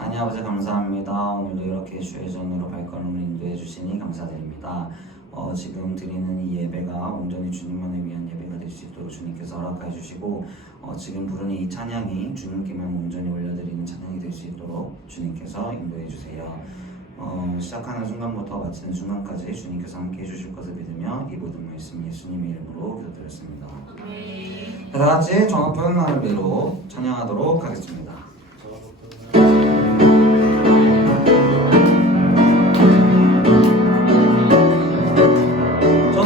하나님 아버지 감사합니다. 오늘도 이렇게 주의 전으로 발걸음을 인도해 주시니 감사드립니다. 지금 드리는 이 예배가 온전히 주님만을 위한 예배가 될 수 있도록 주님께서 허락해 주시고 지금 부르는 이 찬양이 주님께만 온전히 올려드리는 찬양이 될 수 있도록 주님께서 인도해 주세요. 시작하는 순간부터 마치는 순간까지 주님께서 함께 해주실 것을 믿으며 이 모든 말씀 예수님의 이름으로 기도드렸습니다. 다 같이 저 높은 하늘위로 찬양하도록 하겠습니다. 저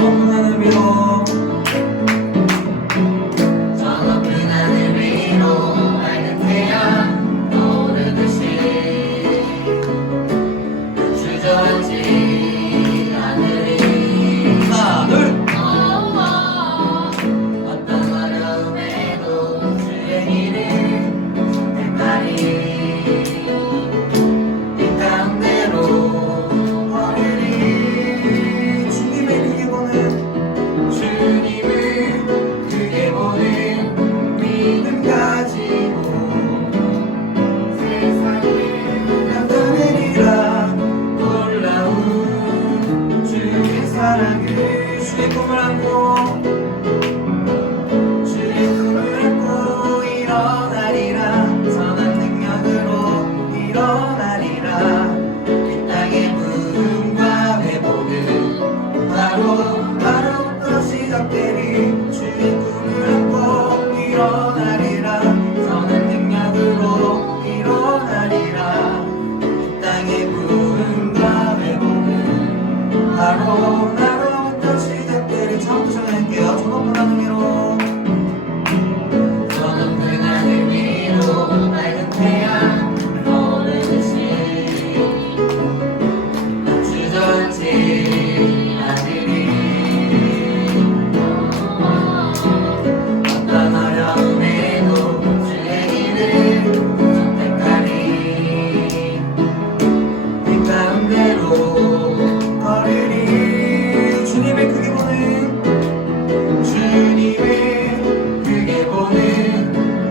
높은 하늘 위로 맑은 태양 떠오르듯이 주저앉지 않으리. 하나 둘 어떤 어려움에도 주의 길을 선택하리. 이 가운데로 걸으리. 주님의 크게 보는 주님을 크게 보는 믿음 가지고 세상을 나타내리라. 놀라운 주의 사랑을 주의 꿈을 안고 주의 꿈을 안고 일어나리라. 선한 능력으로 일어나리라. 이 땅의 부흥과 회복은 바로부터 시작되리. 주의 꿈을 안고 일어나리라. 선한 능력으로 일어나리라. 이 땅의 부흥과 회복은 바로부터 시작되리. 처음부터 정할게요. 저 높은 하늘 위로 저 높은 하늘 위로 맑은 태양 떠오르듯이 주저앉지 않으리. 어떤 어려움에도 주의 길을 선택하리. 이 가운데로 걸으리. 주님의 크게 보는 주님을 크게 보는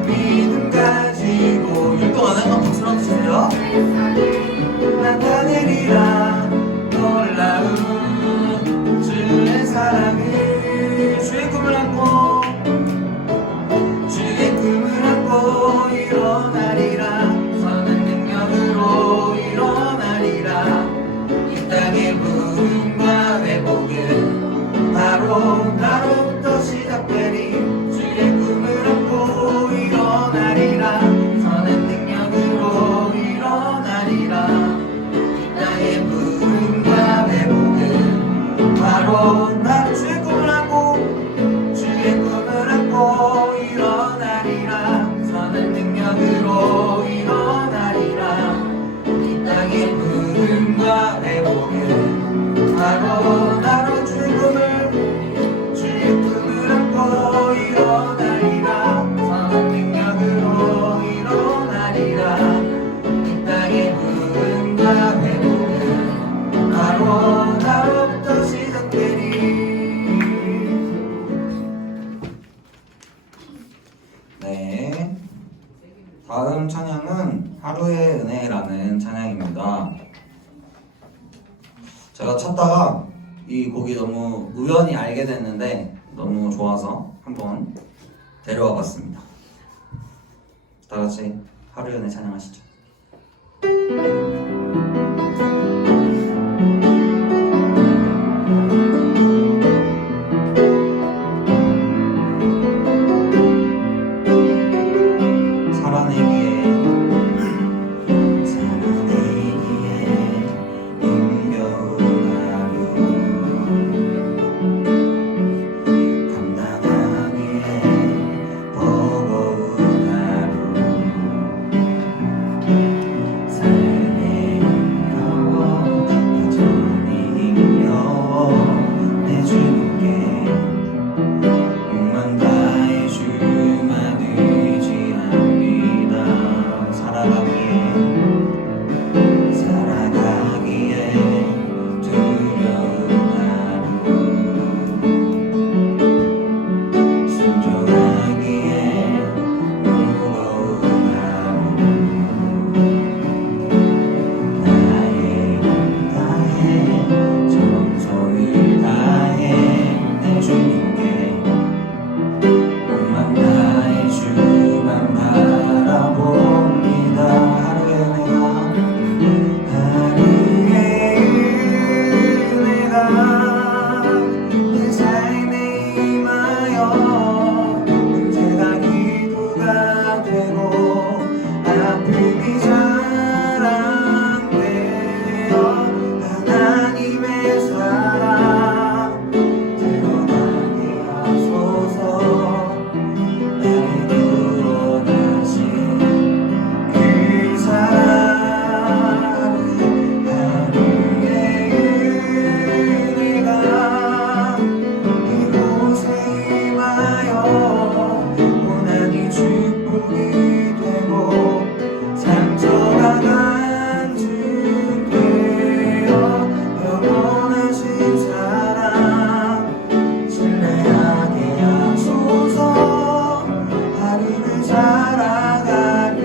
믿음 가지고 율동 안 하는 건 박수로 주세요. 나타내리라. 놀라운 주의 사랑을 주의 꿈을 안고 주의 꿈을 안고 일어나리라. 선한 능력으로 일어나리라. 이 땅의 부흥과 회복은 바로부터 시작되리. 주의 꿈을 안고 일어나리라. 선한 능력으로 일어나리라. 이 땅의 부흥과 회복은 바로 주의 꿈을 안고 주의 꿈을 안고 일어나리라. 선한 능력으로 일어나리라. 이 땅의 부흥과 회복은 바로 주의 꿈을 안고 일어나리라. 선한 능력으로 일어나리라. 이 땅의 부흥과 회복은 바로부터 시작되리. 네, 다음 찬양은 하루의 은혜라는 찬양입니다. 제가 찾다가 이 곡이 너무 우연히 알게 됐는데 너무 좋아서 한번 데려와 봤습니다. 다 같이 하루의 은혜 찬양하시죠. 살아내기에 힘겨운 하루 감당하기에 버거운 하루 삶의 살아가니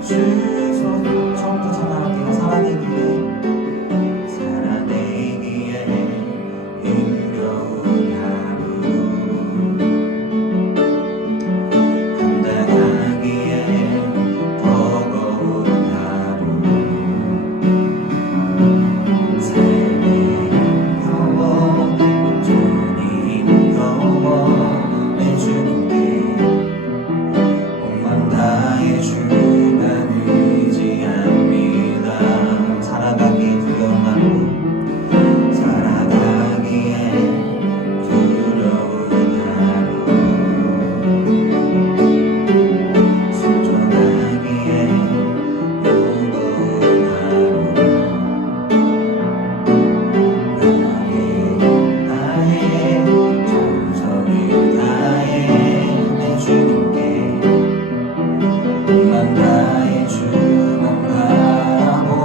주소 처음부터 찬양할게요. 살아내기에 힘겨운 하루 감당하기에 버거운 하루 삶의 힘겨워 온전히 힘겨워 내 주님께 온맘 다해 주만 의지합니다. 살아가기 두려운 하루 살아가기에 두려운 하루 순종하기에 무거운 하루 나의 정성을 다해 내 주님께 온맘 다해 주만 바라봅니다.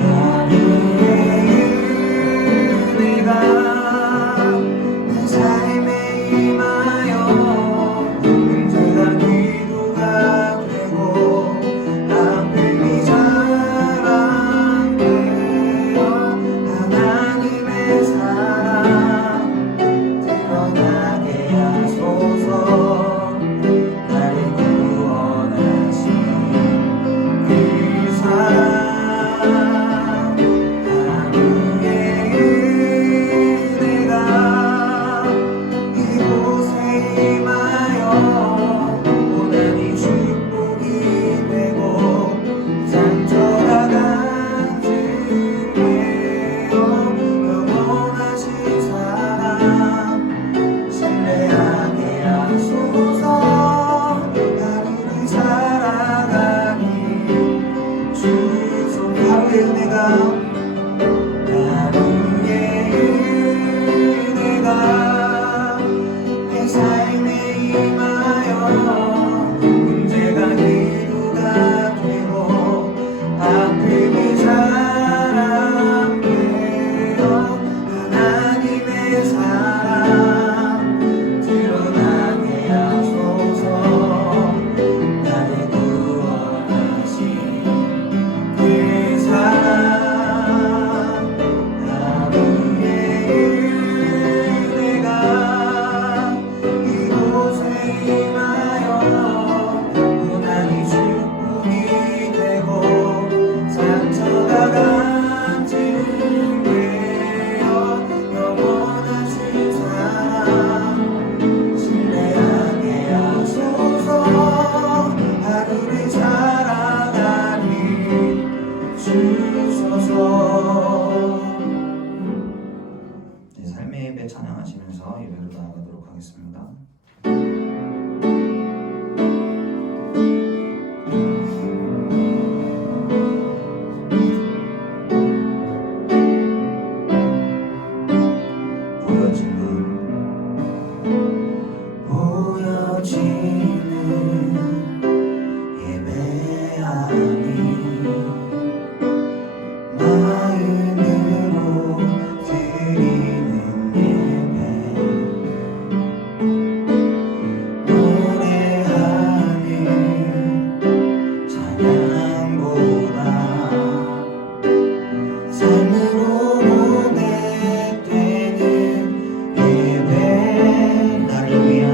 하루의 은혜가 내 삶에 임하여 문제가 기도가 되고 아픔이 자랑되어 하나님의 사랑 드러나게 하소서. 나를 구원하신 그 사랑 하루의 은혜가 이곳에 임하여 고난이 축복이 되고 상처가 간증되어 영원하신 사랑 신뢰하게 하소서. 하루를 살아가니 주소 하루의 은혜가 내 삶에 임하여 문제가 기도가 되고 아픔이 자랑되어 하나님의 사랑 드러나게 하소서. 나를 구원하신 그 사랑 하루의 은혜가 이곳에 임하여 고난이 축복이 되고 상처가 간증되어 영원하신 사랑 신뢰하게 하소서. 하루를 살아가니 주소서. 네, 삶의 예배 찬양하시면서 예배로 나아가도록 하겠습니다. 보여지는 예배 아니 마음으로 드리는 예배 노래하는 찬양보다 삶으로 고백되는 예배 나를 위한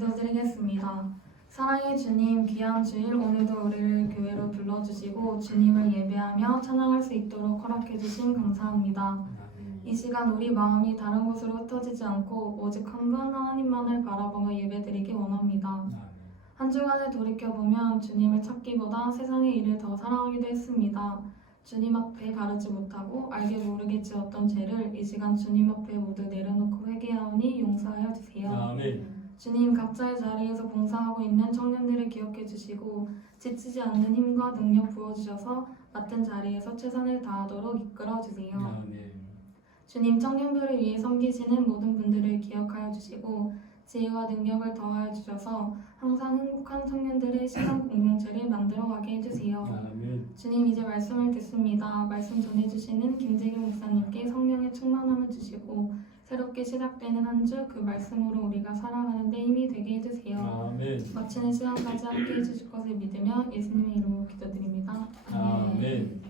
기도드리겠습니다. 사랑의 주님, 귀한 주일 오늘도 우리를 교회로 불러주시고 주님을 예배하며 찬양할 수 있도록 허락해주신 감사합니다. 이 시간 우리 마음이 다른 곳으로 흩어지지 않고 오직 한 분 하나님만을 바라보며 예배드리기 원합니다. 한 주간을 돌이켜보면 주님을 찾기보다 세상의 일을 더 사랑하기도 했습니다. 주님 앞에 바르지 못하고 알게 모르게 지었던 죄를 이 시간 주님 앞에 모두 내려놓고 회개하오니 용서하여 주세요. 아멘. 주님, 각자의 자리에서 봉사하고 있는 청년들을 기억해 주시고 지치지 않는 힘과 능력 부어주셔서 맡은 자리에서 최선을 다하도록 이끌어 주세요. 아멘. 주님, 청년부를 위해 섬기시는 모든 분들을 기억하여 주시고 지혜와 능력을 더하여 주셔서 항상 행복한 청년들의 시간 공동체를 만들어가게 해주세요. 아멘. 주님, 이제 말씀을 듣습니다. 말씀 전해주시는 김재경 목사님께 성령의 충만함을 주시고 새롭게 시작되는 한 주 그 말씀으로 우리가 살아가는 데 힘이 되게 해주세요. 아멘. 마치는 시간까지 함께 해주실 것을 믿으며 예수님의 이름으로 기도드립니다. 아멘.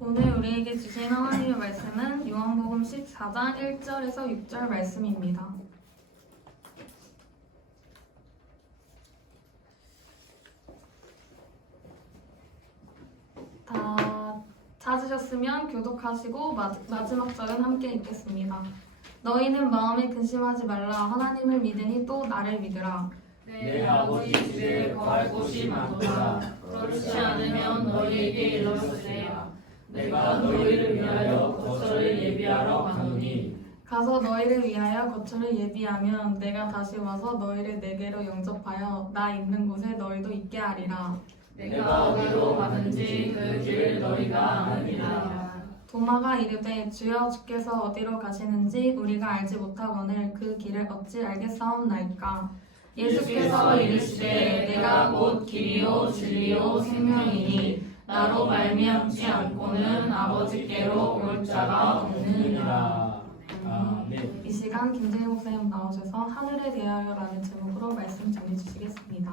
오늘 우리에게 주신 하나님의 말씀은 요한복음 14장 1절에서 6절 말씀입니다. 다 찾으셨으면 교독하시고 마지막 절은 함께 읽겠습니다. 너희는 마음에 근심하지 말라. 하나님을 믿으니 또 나를 믿으라. 내 아버지 집에 거할 곳이 많도다. 그렇지 않으면 너희에게 일러주세요. 내가 너희를 위하여 거처를 예비하러 가노니 가서 너희를 위하여 거처를 예비하면 내가 다시 와서 너희를 내게로 영접하여 나 있는 곳에 너희도 있게 하리라. 내가 어디로 가든지 그 길을 너희가 아느니라. 도마가 이르되 주여 주께서 어디로 가시는지 우리가 알지 못하거늘 그 길을 어찌 알겠사옵나이까. 예수께서 이르시되 내가 곧 길이요 진리요 생명이니 나로 말미암지 않고는 아버지께로 올 자가 없느니라. 아멘. 이 시간 김재희 목사님 나오셔서 하늘에 대하여라는 제목으로 말씀 전해주시겠습니다.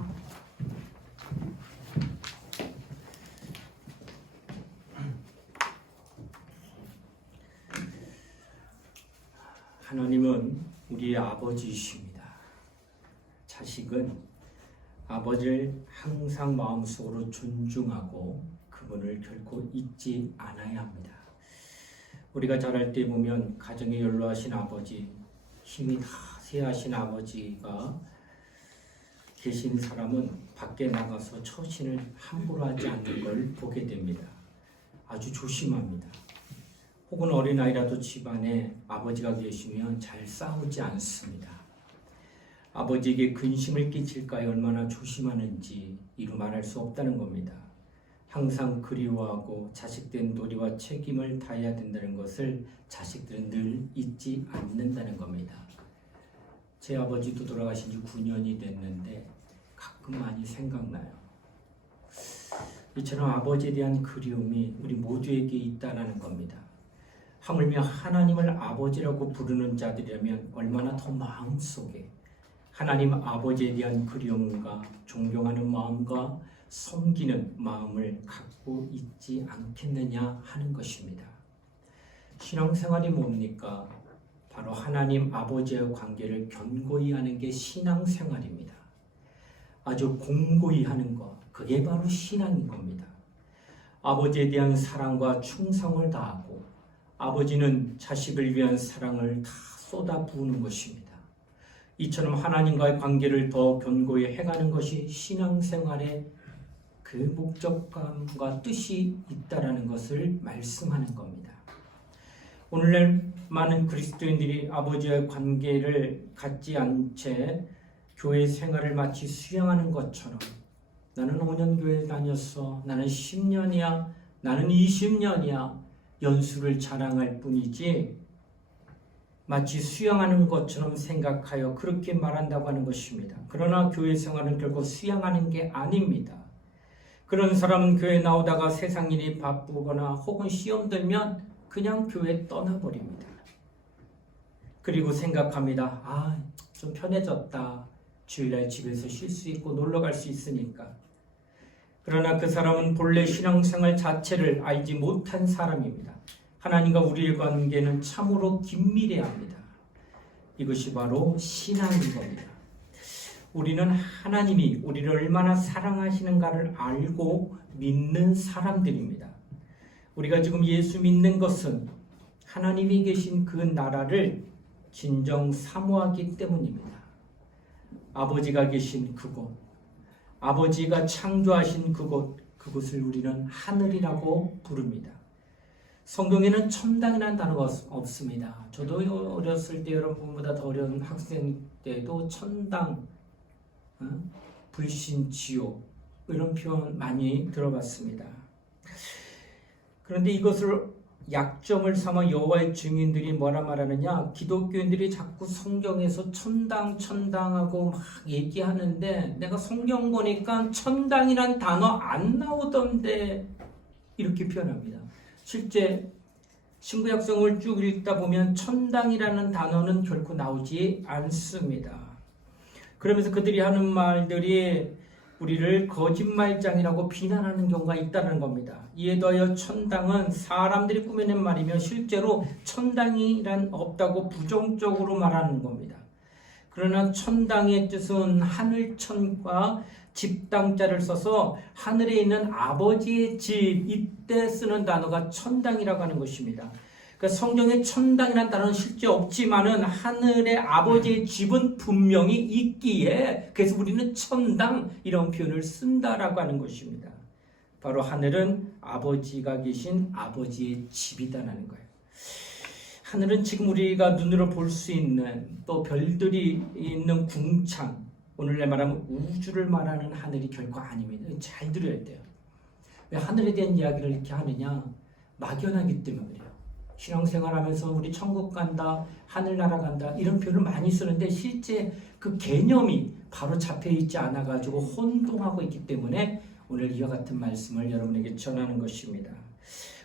하나님은 우리의 아버지이십니다. 자식은 아버지를 항상 마음속으로 존중하고 그분을 결코 잊지 않아야 합니다. 우리가 자랄 때 보면 가정에 연로하신 아버지, 힘이 다 세하신 아버지가 계신 사람은 밖에 나가서 처신을 함부로 하지 않는 걸 보게 됩니다. 아주 조심합니다. 혹은 어린아이라도 집안에 아버지가 계시면 잘 싸우지 않습니다. 아버지에게 근심을 끼칠까요? 얼마나 조심하는지 이루 말할 수 없다는 겁니다. 항상 그리워하고 자식된 도리와 책임을 다해야 된다는 것을 자식들은 늘 잊지 않는다는 겁니다. 제 아버지도 돌아가신 지 9년이 됐는데 가끔 많이 생각나요. 이처럼 아버지에 대한 그리움이 우리 모두에게 있다는 겁니다. 하물며 하나님을 아버지라고 부르는 자들이라면 얼마나 더 마음속에 하나님 아버지에 대한 그리움과 존경하는 마음과 섬기는 마음을 갖고 있지 않겠느냐 하는 것입니다. 신앙생활이 뭡니까? 바로 하나님 아버지의 관계를 견고히 하는 게 신앙생활입니다. 아주 공고히 하는 것, 그게 바로 신앙인 겁니다. 아버지에 대한 사랑과 충성을 다하고 아버지는 자식을 위한 사랑을 다 쏟아부으는 것입니다. 이처럼 하나님과의 관계를 더 견고히 해가는 것이 신앙생활의 그 목적감과 뜻이 있다라는 것을 말씀하는 겁니다. 오늘날 많은 그리스도인들이 아버지와의 관계를 갖지 않은 채 교회 생활을 마치 수양하는 것처럼 나는 5년 교회 다녔어, 나는 10년이야, 나는 20년이야 연수를 자랑할 뿐이지 마치 수양하는 것처럼 생각하여 그렇게 말한다고 하는 것입니다. 그러나 교회 생활은 결코 수양하는 게 아닙니다. 그런 사람은 교회 나오다가 세상 일이 바쁘거나 혹은 시험 들면 그냥 교회 떠나버립니다. 그리고 생각합니다. 좀 편해졌다. 주일날 집에서 쉴 수 있고 놀러 갈 수 있으니까. 그러나 그 사람은 본래 신앙생활 자체를 알지 못한 사람입니다. 하나님과 우리의 관계는 참으로 긴밀해야 합니다. 이것이 바로 신앙인 겁니다. 우리는 하나님이 우리를 얼마나 사랑하시는가를 알고 믿는 사람들입니다. 우리가 지금 예수 믿는 것은 하나님이 계신 그 나라를 진정 사모하기 때문입니다. 아버지가 계신 그곳, 아버지가 창조하신 그곳을 우리는 하늘이라고 부릅니다. 성경에는 천당이라는 단어가 없습니다. 저도 어렸을 때 여러분보다 더 어려운 학생 때도 천당, 불신, 지옥 이런 표현 많이 들어봤습니다. 그런데 이것을 약점을 삼아 여호와의 증인들이 뭐라 말하느냐, 기독교인들이 자꾸 성경에서 천당하고 막 얘기하는데 내가 성경 보니까 천당이란 단어 안 나오던데 이렇게 표현합니다. 실제 신구약성을 쭉 읽다 보면 천당이라는 단어는 결코 나오지 않습니다. 그러면서 그들이 하는 말들이 우리를 거짓말장이라고 비난하는 경우가 있다는 겁니다. 이에 더하여 천당은 사람들이 꾸며낸 말이며 실제로 천당이란 없다고 부정적으로 말하는 겁니다. 그러나 천당의 뜻은 하늘천과 집당자를 써서 하늘에 있는 아버지의 집, 이때 쓰는 단어가 천당이라고 하는 것입니다. 그러니까 성경에 천당이라는 단어는 실제 없지만은 하늘의 아버지의 집은 분명히 있기에 그래서 우리는 천당 이런 표현을 쓴다라고 하는 것입니다. 바로 하늘은 아버지가 계신 아버지의 집이다라는 거예요. 하늘은 지금 우리가 눈으로 볼 수 있는 또 별들이 있는 궁창, 오늘날 말하면 우주를 말하는 하늘이 결코 아닙니다. 잘 들어야 돼요. 왜 하늘에 대한 이야기를 이렇게 하느냐? 막연하기 때문에 그래요. 신앙생활하면서 우리 천국 간다, 하늘나라 간다 이런 표현을 많이 쓰는데 실제 그 개념이 바로 잡혀있지 않아가지고 혼동하고 있기 때문에 오늘 이와 같은 말씀을 여러분에게 전하는 것입니다.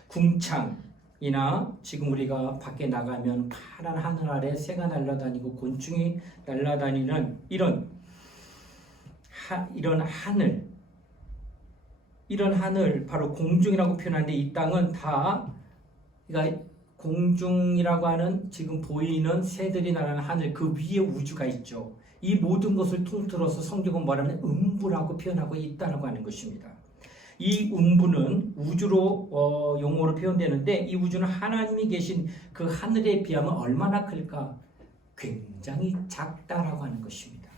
궁창이나 지금 우리가 밖에 나가면 파란 하늘 아래 새가 날아다니고 곤충이 날아다니는 이런 하늘 바로 공중이라고 표현하는데 이 땅은 다 그러니까 공중이라고 하는 지금 보이는 새들이 날아가는 하늘 그 위에 우주가 있죠. 이 모든 것을 통틀어서 성경은 뭐라면 음부라고 표현하고 있다고 하는 것입니다. 이 음부는 우주로 용어로 표현되는데 이 우주는 하나님이 계신 그 하늘에 비하면 얼마나 클까? 굉장히 작다라고 하는 것입니다.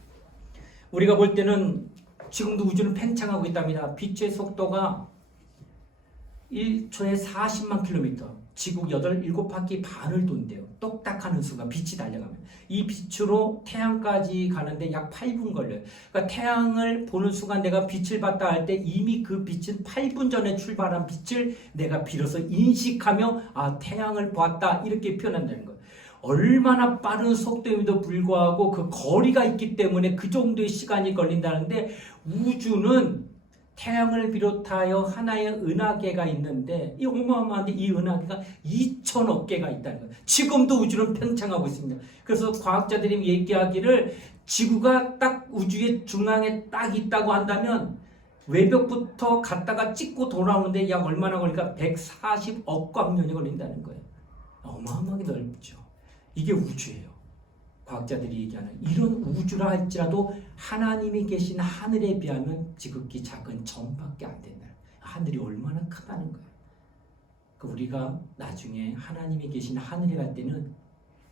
우리가 볼 때는 지금도 우주는 팽창하고 있답니다. 빛의 속도가 1초에 40만 킬로미터, 지구 7바퀴 반을 돈대요. 똑딱하는 순간 빛이 달려가면 이 빛으로 태양까지 가는데 약 8분 걸려요. 그러니까 태양을 보는 순간 내가 빛을 봤다 할 때 이미 그 빛은 8분 전에 출발한 빛을 내가 비로소 인식하며 아 태양을 봤다 이렇게 표현한다는 거예요. 얼마나 빠른 속도임에도 불구하고 그 거리가 있기 때문에 그 정도의 시간이 걸린다는데 우주는 태양을 비롯하여 하나의 은하계가 있는데 이 어마어마한데 이 은하계가 2천억 개가 있다는 거예요. 지금도 우주는 팽창하고 있습니다. 그래서 과학자들이 얘기하기를 지구가 딱 우주의 중앙에 딱 있다고 한다면 외벽부터 갔다가 찍고 돌아오는데 약 얼마나 걸릴까? 140억 광년이 걸린다는 거예요. 어마어마하게 넓죠. 이게 우주예요. 과학자들이 얘기하는 이런 우주라 할지라도 하나님이 계신 하늘에 비하면 지극히 작은 점밖에 안 된다. 하늘이 얼마나 크다는 거예요. 우리가 나중에 하나님이 계신 하늘에 갈 때는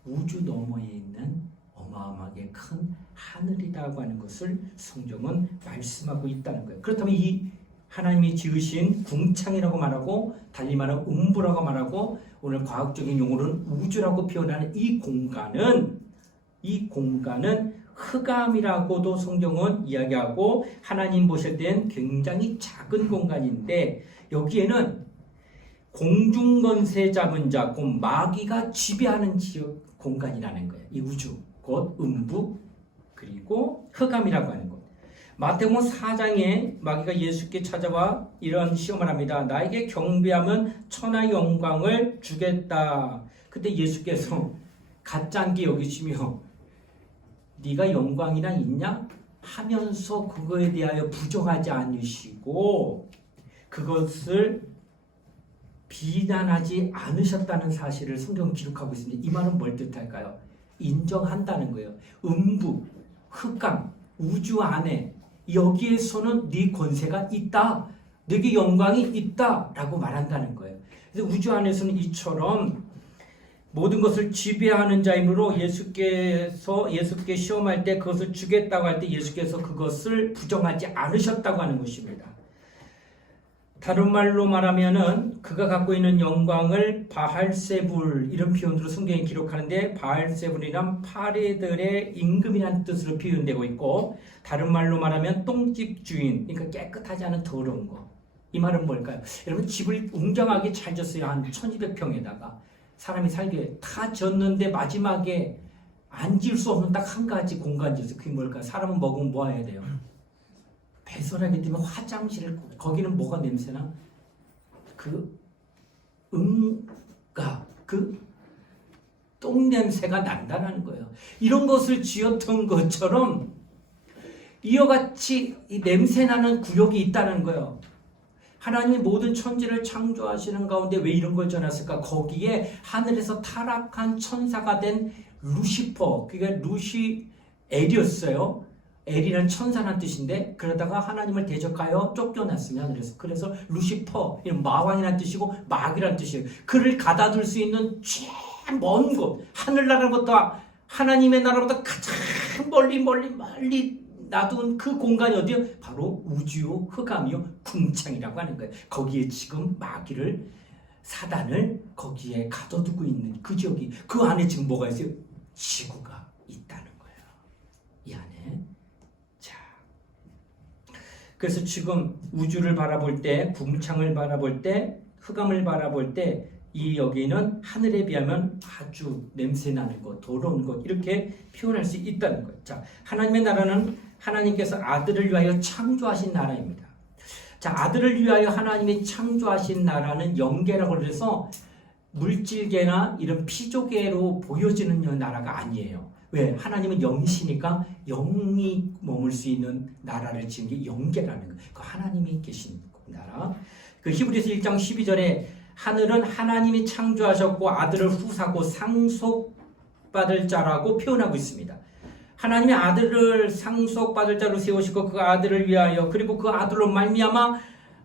우주 너머에 있는 어마어마하게 큰 하늘이라고 하는 것을 성경은 말씀하고 있다는 거예요. 그렇다면 이 하나님이 지으신 궁창이라고 말하고 달리 말하면 음부라고 말하고 오늘 과학적인 용어로는 우주라고 표현하는 이 공간은 흑암이라고도 성경은 이야기하고 하나님 보실 땐 굉장히 작은 공간인데 여기에는 공중권세 잡은 자, 곧 마귀가 지배하는 지역 공간이라는 거예요. 이 우주, 곧 음부, 그리고 흑암이라고 하는 것. 마태복음 4장에 마귀가 예수께 찾아와 이런 시험을 합니다. 나에게 경배하면 천하 영광을 주겠다. 그때 예수께서 가짜인게 여기시며 네가 영광이나 있냐? 하면서 그거에 대하여 부정하지 않으시고 그것을 비난하지 않으셨다는 사실을 성경은 기록하고 있습니다. 이 말은 뭘 뜻할까요? 인정한다는 거예요. 음부, 흑암, 우주 안에 여기에서는 네 권세가 있다. 네게 영광이 있다라고 말한다는 거예요. 그래서 우주 안에서는 이처럼 모든 것을 지배하는 자이므로 예수께 시험할 때 그것을 주겠다고 할 때 예수께서 그것을 부정하지 않으셨다고 하는 것입니다. 다른 말로 말하면은 그가 갖고 있는 영광을 바알세불 이런 표현으로 성경에 기록하는데 바알세불이란 파리들의 임금이라는 뜻으로 표현되고 있고 다른 말로 말하면 똥집 주인 그러니까 깨끗하지 않은 더러운 거. 이 말은 뭘까요? 여러분 집을 웅장하게 잘 졌어요. 한 1200평에다가 사람이 살기에 다 졌는데 마지막에 안 지을 수 없는 딱 한 가지 공간이 있어요. 그게 뭘까요? 사람은 먹으면 뭐 해야 돼요? 배설하기 때문에 화장실을 거기는 뭐가 냄새나? 그 똥 냄새가 난다는 거예요. 이런 것을 지었던 것처럼 이와 같이 이 냄새나는 구역이 있다는 거예요. 하나님이 모든 천지를 창조하시는 가운데 왜 이런 걸 전했을까? 거기에 하늘에서 타락한 천사가 된 루시퍼, 그게 루시엘이었어요. 엘이란 천사란 뜻인데 그러다가 하나님을 대적하여 쫓겨났으면 하늘에서. 그래서 루시퍼, 마왕이란 뜻이고 마귀란 뜻이에요. 그를 가다둘 수 있는 제일 먼 곳, 하늘나라보다 하나님의 나라보다 가장 멀리 놔둔 그 공간이 어디요? 바로 우주요, 흑암이요, 궁창이라고 하는 거예요. 거기에 지금 마귀를, 사단을 거기에 가둬두고 있는 그 지역이, 그 안에 지금 뭐가 있어요? 지구가 있다는 거예요. 이 안에. 자, 그래서 지금 우주를 바라볼 때, 궁창을 바라볼 때, 흑암을 바라볼 때, 이 여기는 하늘에 비하면 아주 냄새나는 것, 더러운 것 이렇게 표현할 수 있다는 거예요. 자, 하나님의 나라는 하나님께서 아들을 위하여 창조하신 나라입니다. 자, 아들을 위하여 하나님이 창조하신 나라는 영계라고 해서 물질계나 이런 피조계로 보여지는 나라가 아니에요. 왜? 하나님은 영이시니까 영이 머물 수 있는 나라를 지은 게 영계라는 거예요. 그 하나님이 계신 나라. 그 히브리서 1장 12절에 하늘은 하나님이 창조하셨고 아들을 후사고 상속받을 자라고 표현하고 있습니다. 하나님의 아들을 상속받을 자로 세우시고 그 아들을 위하여 그리고 그 아들로 말미암아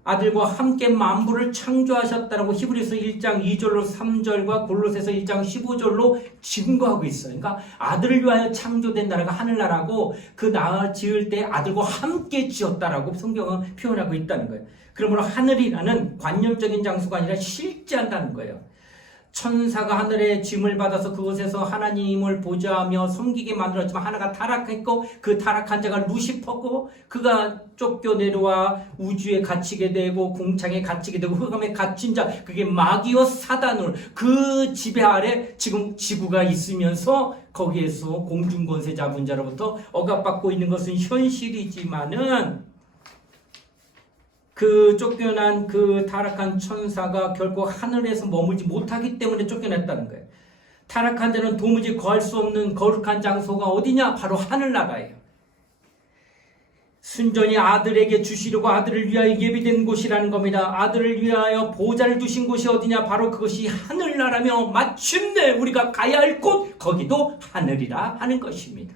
아들과 함께 만물을 창조하셨다라고 히브리서 1장 2절로 3절과 골로새서 1장 15절로 증거하고 있어요. 그러니까 아들을 위하여 창조된 나라가 하늘나라고 그 나라 지을 때 아들과 함께 지었다라고 성경은 표현하고 있다는 거예요. 그러므로 하늘이라는 관념적인 장소가 아니라 실제한다는 거예요. 천사가 하늘의 짐을 받아서 그곳에서 하나님을 보좌하며 섬기게 만들었지만 하나가 타락했고 그 타락한 자가 루시퍼고 그가 쫓겨 내려와 우주에 갇히게 되고 궁창에 갇히게 되고 흑암에 갇힌 자 그게 마귀와 사단을 그 지배 아래 지금 지구가 있으면서 거기에서 공중권세 잡은 자로부터 억압받고 있는 것은 현실이지만은 그 쫓겨난 그 타락한 천사가 결국 하늘에서 머물지 못하기 때문에 쫓겨났다는 거예요. 타락한 자는 도무지 거할 수 없는 거룩한 장소가 어디냐? 바로 하늘나라예요. 순전히 아들에게 주시려고 아들을 위하여 예비된 곳이라는 겁니다. 아들을 위하여 보좌를 두신 곳이 어디냐? 바로 그것이 하늘나라며 마침내 우리가 가야 할 곳 거기도 하늘이라 하는 것입니다.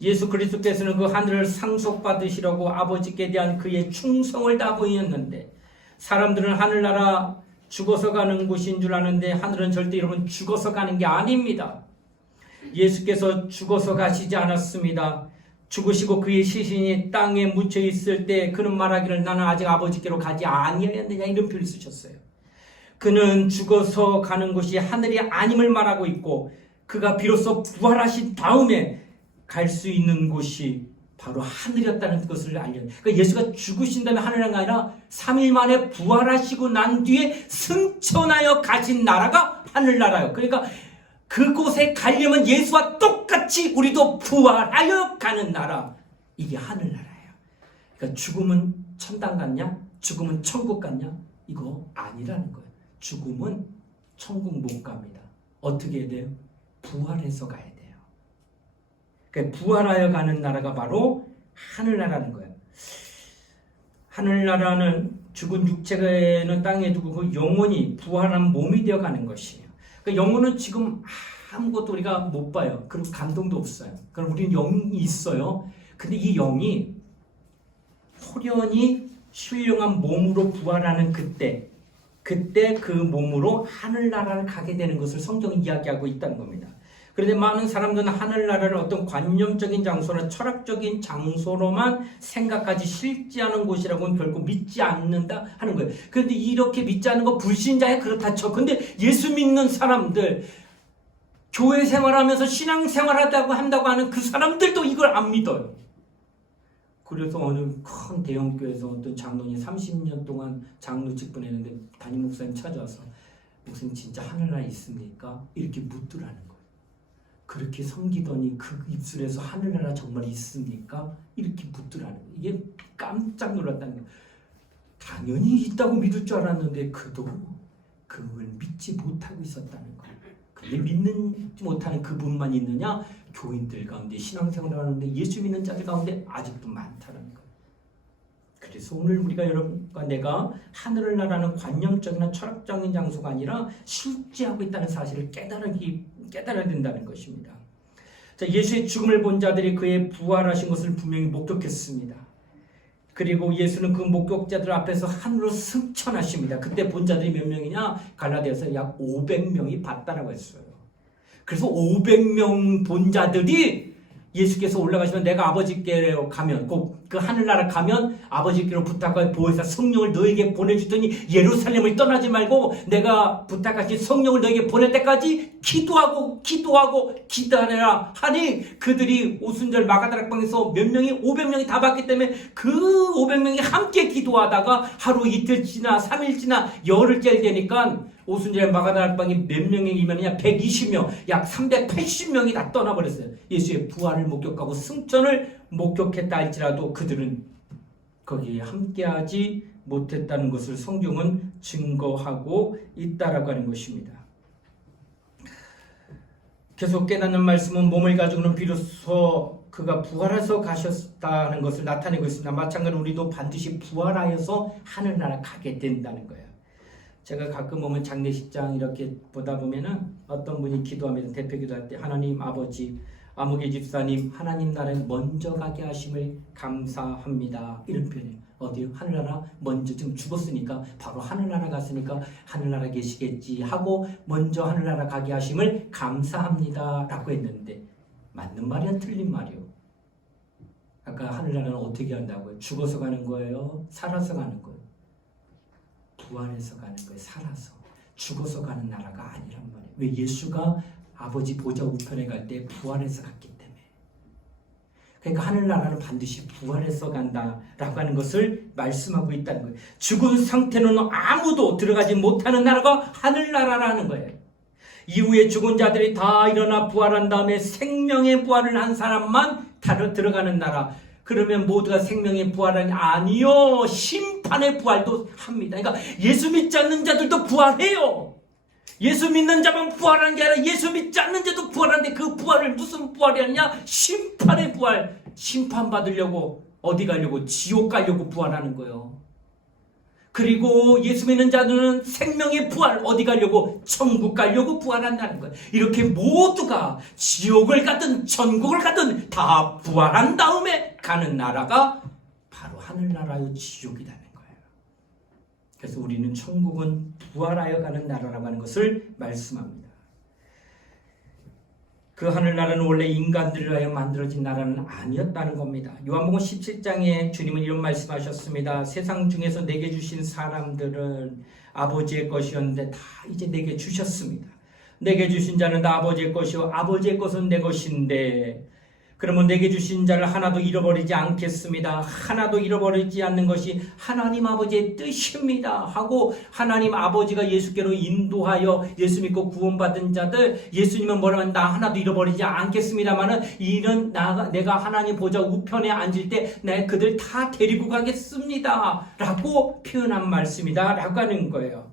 예수 그리스도께서는 그 하늘을 상속받으시려고 아버지께 대한 그의 충성을 다 보였는데 사람들은 하늘나라 죽어서 가는 곳인 줄 아는데 하늘은 절대 여러분 죽어서 가는 게 아닙니다. 예수께서 죽어서 가시지 않았습니다. 죽으시고 그의 시신이 땅에 묻혀 있을 때 그는 말하기를 나는 아직 아버지께로 가지 아니하였느냐 이런 표현을 쓰셨어요. 그는 죽어서 가는 곳이 하늘이 아님을 말하고 있고 그가 비로소 부활하신 다음에 갈 수 있는 곳이 바로 하늘이었다는 것을 알려요. 그러니까 예수가 죽으신 다음에 하늘나라가 아니라 3일 만에 부활하시고 난 뒤에 승천하여 가신 나라가 하늘나라예요. 그러니까 그곳에 가려면 예수와 똑같이 우리도 부활하여 가는 나라. 이게 하늘나라예요. 그러니까 죽음은 천당 갔냐? 죽음은 천국 갔냐? 이거 아니라는 거예요. 죽음은 천국 못 갑니다. 어떻게 해야 돼요? 부활해서 가야 돼요. 부활하여 가는 나라가 바로 하늘나라는 거예요. 하늘나라는 죽은 육체는 땅에 두고 그 영혼이 부활한 몸이 되어가는 것이에요. 그 영혼은 지금 아무것도 우리가 못 봐요. 그리고 감동도 없어요. 그럼 우리는 영이 있어요. 근데 이 영이 호련히 신령한 몸으로 부활하는 그때 그 몸으로 하늘나라를 가게 되는 것을 성경이 이야기하고 있다는 겁니다. 그런데 많은 사람들은 하늘나라를 어떤 관념적인 장소나 철학적인 장소로만 생각하지 실제하는 곳이라고는 결국 믿지 않는다 하는 거예요. 그런데 이렇게 믿지 않는 거 불신자에 그렇다 쳐. 근데 예수 믿는 사람들, 교회 생활하면서 신앙 생활하다고 한다고 하는 그 사람들도 이걸 안 믿어요. 그래서 어느 큰 대형교회에서 어떤 장로님 30년 동안 장로 직분했는데 담임 목사님 찾아와서 목사님 진짜 하늘나라에 있습니까? 이렇게 묻더라는 거예요. 그렇게 섬기더니 그 입술에서 하늘나라 정말 있습니까? 이렇게 묻더라는 거예요. 이게 깜짝 놀랐다는 거예요. 당연히 있다고 믿을 줄 알았는데 그도 그걸 믿지 못하고 있었다는 거예요. 근데 믿지 못하는 그분만 있느냐? 교인들 가운데 신앙생활을 하는데 예수 믿는 자들 가운데 아직도 많다는 거예요. 그래서 오늘 우리가 여러분과 내가 하늘나라는 관념적이나 철학적인 장소가 아니라 실제하고 있다는 사실을 깨달아야 된다는 것입니다. 자, 예수의 죽음을 본 자들이 그의 부활하신 것을 분명히 목격했습니다. 그리고 예수는 그 목격자들 앞에서 하늘로 승천하십니다. 그때 본 자들이 몇 명이냐? 갈라디아서 약 500명이 봤다라고 했어요. 그래서 500명 본 자들이 예수께서 올라가시면 내가 아버지께로 가면 그 하늘나라 가면 아버지께로 부탁하여 보혜사 성령을 너에게 보내주더니 예루살렘을 떠나지 말고 내가 부탁하신 성령을 너에게 보낼 때까지 기도하라 하니 그들이 오순절 마가다락방에서 몇 명이 500명이 다 봤기 때문에 그 500명이 함께 기도하다가 하루 이틀 지나 3일 지나 열흘째 되니까 오순절 마가다락방이 몇 명이 임하느냐? 120명, 약 380명이 다 떠나버렸어요. 예수의 부활을 목격하고 승천을 목격했다 할지라도 그들은 거기에 함께하지 못했다는 것을 성경은 증거하고 있다라고 하는 것입니다. 계속 깨닫는 말씀은 몸을 가지고는 비로소 그가 부활해서 가셨다는 것을 나타내고 있습니다. 마찬가지로 우리도 반드시 부활하여서 하늘나라 가게 된다는 거예요. 제가 가끔 보면 장례식장 이렇게 보다 보면은 어떤 분이 기도하면서 대표 기도할 때 하나님 아버지 아무개 집사님 하나님 나라에 먼저 가게 하심을 감사합니다. 이런 표현이에요. 어디요? 하늘나라 먼저 지금 죽었으니까 바로 하늘나라 갔으니까 하늘나라 계시겠지 하고 먼저 하늘나라 가게 하심을 감사합니다 라고 했는데 맞는 말이야 틀린 말이요? 아까 하늘나라는 어떻게 한다고요? 죽어서 가는 거예요? 살아서 가는 거예요? 부활해서 가는 거예요. 살아서. 죽어서 가는 나라가 아니란 말이에요. 왜? 예수가 아버지 보좌 우편에 갈 때 부활해서 갔기 때문에. 그러니까 하늘나라는 반드시 부활해서 간다라고 하는 것을 말씀하고 있다는 거예요. 죽은 상태는 아무도 들어가지 못하는 나라가 하늘나라라는 거예요. 이후에 죽은 자들이 다 일어나 부활한 다음에 생명의 부활을 한 사람만 들어가는 나라. 그러면 모두가 생명의 부활은 아니요, 심판의 부활도 합니다. 그러니까 예수 믿지 않는 자들도 부활해요. 예수 믿는 자만 부활하는 게 아니라 예수 믿지 않는 자도 부활하는데 그 부활을 무슨 부활이 아니냐? 심판의 부활. 심판받으려고 어디 가려고? 지옥 가려고 부활하는 거예요. 그리고 예수 믿는 자들은 생명의 부활, 어디 가려고? 천국 가려고 부활한다는 거예요. 이렇게 모두가 지옥을 가든 천국을 가든 다 부활한 다음에 가는 나라가 바로 하늘나라요 지옥이라는 거예요. 그래서 우리는 천국은 부활하여 가는 나라라고 하는 것을 말씀합니다. 그 하늘나라는 원래 인간들을 위하여 만들어진 나라는 아니었다는 겁니다. 요한복음 17장에 주님은 이런 말씀하셨습니다. 세상 중에서 내게 주신 사람들은 아버지의 것이었는데 다 이제 내게 주셨습니다. 내게 주신 자는 다 아버지의 것이요 아버지의 것은 내 것인데 그러면 내게 주신 자를 하나도 잃어버리지 않겠습니다. 하나도 잃어버리지 않는 것이 하나님 아버지의 뜻입니다. 하고 하나님 아버지가 예수께로 인도하여 예수 믿고 구원받은 자들 예수님은 뭐라면 나 하나도 잃어버리지 않겠습니다만은 이런 내가 하나님 보좌 우편에 앉을 때 내 그들 다 데리고 가겠습니다. 라고 표현한 말씀이다. 라고 하는 거예요.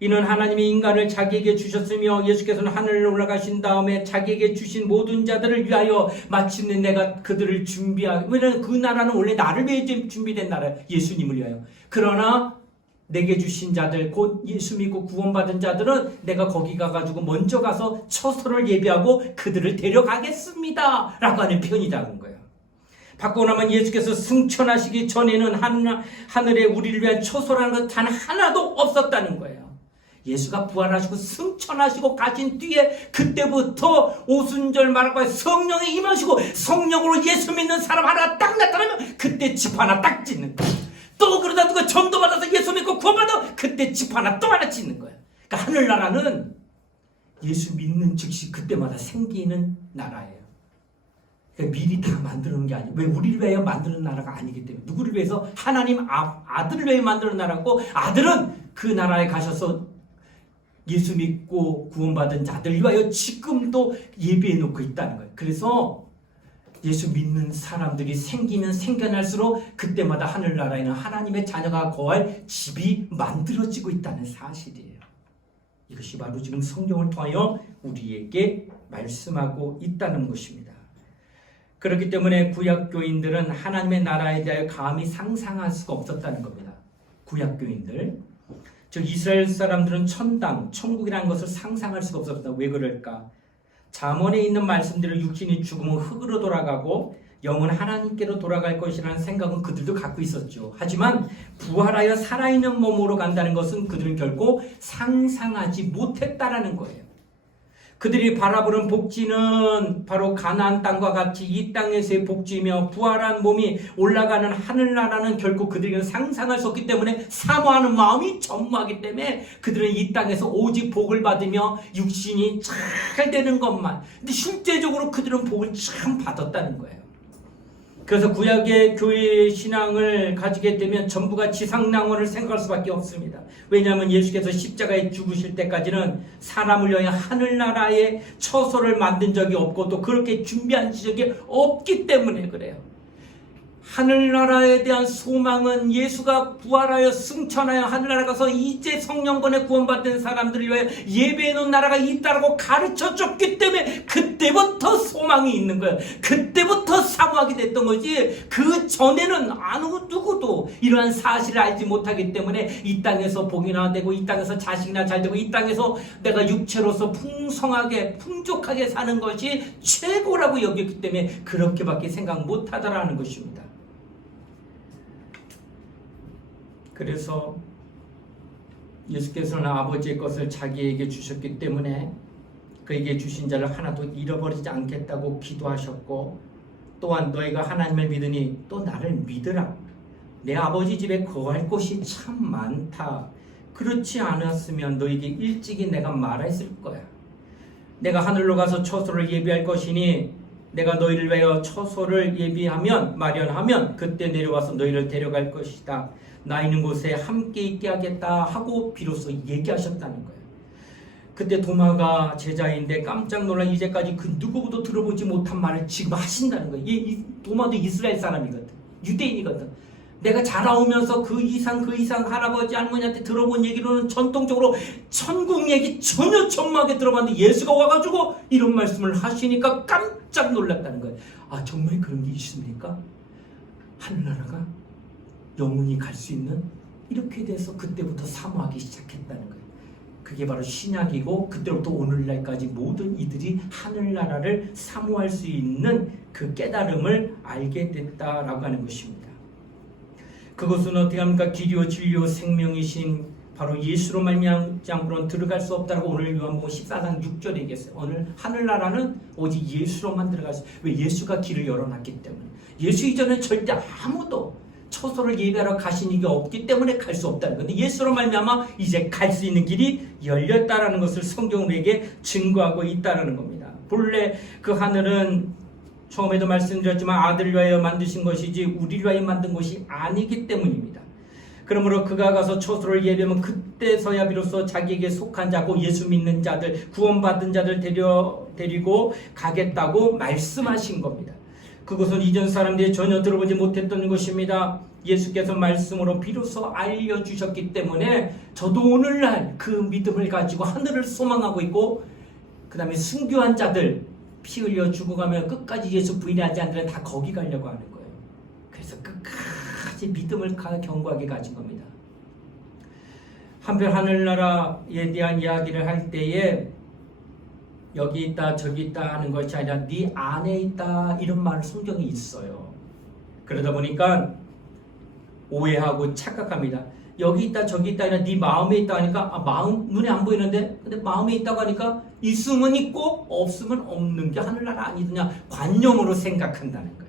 이는 하나님이 인간을 자기에게 주셨으며 예수께서는 하늘로 올라가신 다음에 자기에게 주신 모든 자들을 위하여 마침내 내가 그들을 왜냐하면 그 나라는 원래 나를 위해 준비된 나라예요. 예수님을 위하여. 그러나 내게 주신 자들, 곧 예수 믿고 구원받은 자들은 내가 거기 가가지고 먼저 가서 처소를 예비하고 그들을 데려가겠습니다 라고 하는 표현이라는 거예요. 받고 나면 예수께서 승천하시기 전에는 하늘에 우리를 위한 처소라는 것 단 하나도 없었다는 거예요. 예수가 부활하시고 승천하시고 가신 뒤에 그때부터 오순절 말하고 성령이 임하시고 성령으로 예수 믿는 사람 하나 딱 나타나면 그때 집 하나 딱 짓는 거예요. 또 그러다 누가 전도 받아서 예수 믿고 구원받아 그때 집 하나 또 하나 짓는 거예요. 그러니까 하늘나라는 예수 믿는 즉시 그때마다 생기는 나라예요. 그러니까 미리 다 만들어 놓은 게 아니에요. 왜 우리를 위하여 만드는 나라가 아니기 때문에. 누구를 위해서? 하나님 아들을 위하여 만드는 나라고, 아들은 그 나라에 가셔서 예수 믿고 구원받은 자들 위하여 지금도 예비해 놓고 있다는 거예요. 그래서 예수 믿는 사람들이 생기면 생겨날수록 그때마다 하늘나라에는 하나님의 자녀가 거할 집이 만들어지고 있다는 사실이에요. 이것이 바로 지금 성경을 통하여 우리에게 말씀하고 있다는 것입니다. 그렇기 때문에 구약교인들은 하나님의 나라에 대하여 감히 상상할 수가 없었다는 겁니다. 구약교인들, 즉 이스라엘 사람들은 천당, 천국이라는 것을 상상할 수가 없었다. 왜 그럴까? 잠언에 있는 말씀대로 육신이 죽으면 흙으로 돌아가고 영은 하나님께로 돌아갈 것이라는 생각은 그들도 갖고 있었죠. 하지만 부활하여 살아있는 몸으로 간다는 것은 그들은 결코 상상하지 못했다라는 거예요. 그들이 바라보는 복지는 바로 가나안 땅과 같이 이 땅에서의 복지며 부활한 몸이 올라가는 하늘나라는 결코 그들에게는 상상할 수 없기 때문에 사모하는 마음이 전무하기 때문에 그들은 이 땅에서 오직 복을 받으며 육신이 잘 되는 것만. 근데 실제적으로 그들은 복을 참 받았다는 거예요. 그래서 구약의 교회의 신앙을 가지게 되면 전부가 지상낙원을 생각할 수밖에 없습니다. 왜냐하면 예수께서 십자가에 죽으실 때까지는 사람을 위하여 하늘나라의 처소를 만든 적이 없고 또 그렇게 준비한 적이 없기 때문에 그래요. 하늘나라에 대한 소망은 예수가 부활하여 승천하여 하늘나라 가서 이제 성령권에 구원받은 사람들을 위하여 예배해놓은 나라가 있다고 가르쳐줬기 때문에 그때부터 소망이 있는 거예요. 그때부터 사모하게 됐던 거지, 그 전에는 누구도 이러한 사실을 알지 못하기 때문에 이 땅에서 복이나 되고 이 땅에서 자식이나 잘 되고 이 땅에서 내가 육체로서 풍성하게 풍족하게 사는 것이 최고라고 여겼기 때문에 그렇게밖에 생각 못하더라는 것입니다. 그래서 예수께서는 아버지의 것을 자기에게 주셨기 때문에 그에게 주신 자를 하나도 잃어버리지 않겠다고 기도하셨고, 또한 너희가 하나님을 믿으니 또 나를 믿으라. 내 아버지 집에 거할 곳이 참 많다. 그렇지 않았으면 너희에게 일찍이 내가 말했을 거야. 내가 하늘로 가서 처소를 예비할 것이니 내가 너희를 위하여 처소를 예비하면 마련하면 그때 내려와서 너희를 데려갈 것이다. 나 있는 곳에 함께 있게 하겠다 하고 비로소 얘기하셨다는 거예요. 그때 도마가 제자인데 깜짝 놀라 이제까지 그 누구도 들어보지 못한 말을 지금 하신다는 거예요. 도마도 이스라엘 사람이거든. 유대인이거든. 내가 자라오면서 그 이상 할아버지 할머니한테 들어본 얘기로는 전통적으로 천국 얘기 전혀 전무하게 들어봤는데 예수가 와가지고 이런 말씀을 하시니까 깜짝 놀랐다는 거예요. 아, 정말 그런 게 있습니까? 하늘나라가 영원히 갈 수 있는, 이렇게 돼서 그때부터 사모하기 시작했다는 거예요. 그게 바로 신약이고 그때부터 오늘날까지 모든 이들이 하늘나라를 사모할 수 있는 그 깨달음을 알게 됐다라고 하는 것입니다. 그것은 어떻게 합니까? 길이요 진리요 생명이신 바로 예수로 말미암지 않고는 들어갈 수 없다고 오늘 요한복음 14장 6절에 얘기했어요. 오늘 하늘나라는 오직 예수로만 들어갈 수. 왜? 예수가 길을 열어놨기 때문에. 예수 이전에 절대 아무도 처소를 예배하러 가신 이가 없기 때문에 갈 수 없다는 건데, 예수로 말미암아 이제 갈 수 있는 길이 열렸다라는 것을 성경은 우리에게 증거하고 있다라는 겁니다. 본래 그 하늘은 처음에도 말씀드렸지만 아들을 위하여 만드신 것이지 우리를 위하여 만든 것이 아니기 때문입니다. 그러므로 그가 가서 처소를 예배하면 그때서야 비로소 자기에게 속한 자고 예수 믿는 자들, 구원받은 자들 데리고 가겠다고 말씀하신 겁니다. 그것은 이전 사람들이 전혀 들어보지 못했던 것입니다. 예수께서 말씀으로 비로소 알려주셨기 때문에 저도 오늘날 그 믿음을 가지고 하늘을 소망하고 있고, 그 다음에 순교한 자들 피 흘려 죽어가며 끝까지 예수 부인하지 않는 다 거기 가려고 하는 거예요. 그래서 끝까지 믿음을 견고하게 가진 겁니다. 한편 하늘나라에 대한 이야기를 할 때에 여기 있다 저기 있다 하는 것이 아니라 네 안에 있다 이런 말 성경이 있어요. 그러다 보니까 오해하고 착각합니다. 여기 있다 저기 있다 아니라 네 마음에 있다 하니까 마음 눈에 안 보이는데 근데 마음에 있다고 하니까 있으면 있고 없으면 없는 게 하늘나라 아니느냐 관념으로 생각한다는 거예요.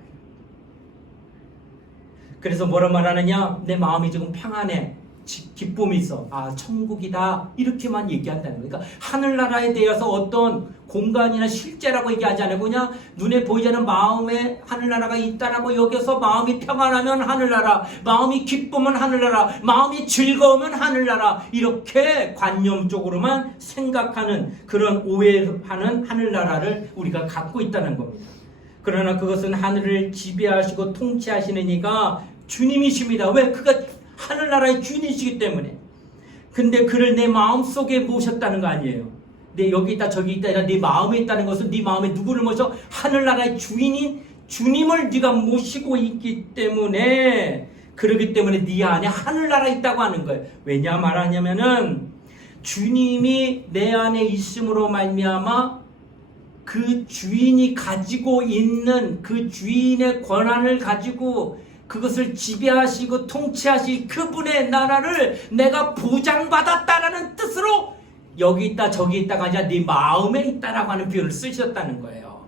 그래서 뭐라 말하느냐, 내 마음이 지금 평안해, 기쁨이 있어, 천국이다 이렇게만 얘기한다는 거예요. 그러니까 하늘나라에 대해서 어떤 공간이나 실제라고 얘기하지 않고 그냥 눈에 보이지 않는 마음에 하늘나라가 있다라고 여겨서 마음이 평안하면 하늘나라, 마음이 기쁘면 하늘나라, 마음이 즐거우면 하늘나라 이렇게 관념적으로만 생각하는 그런 오해하는 하늘나라를 우리가 갖고 있다는 겁니다. 그러나 그것은 하늘을 지배하시고 통치하시는 이가 주님이십니다. 왜? 그가 하늘나라의 주인이시기 때문에. 근데 그를 내 마음속에 모셨다는 거 아니에요. 내 여기 있다 저기 있다 아니라 네 마음에 있다는 것은 네 마음에 누구를 모셔? 하늘나라의 주인인 주님을 네가 모시고 있기 때문에, 그러기 때문에 네 안에 하늘나라 있다고 하는 거예요. 왜냐 말하냐면은 주님이 내 안에 있음으로 말미암아 그 주인이 가지고 있는 그 주인의 권한을 가지고 그것을 지배하시고 통치하실 그분의 나라를 내가 보장받았다라는 뜻으로 여기 있다 저기 있다가 아니라 네 마음에 있다라고 하는 표현을 쓰셨다는 거예요.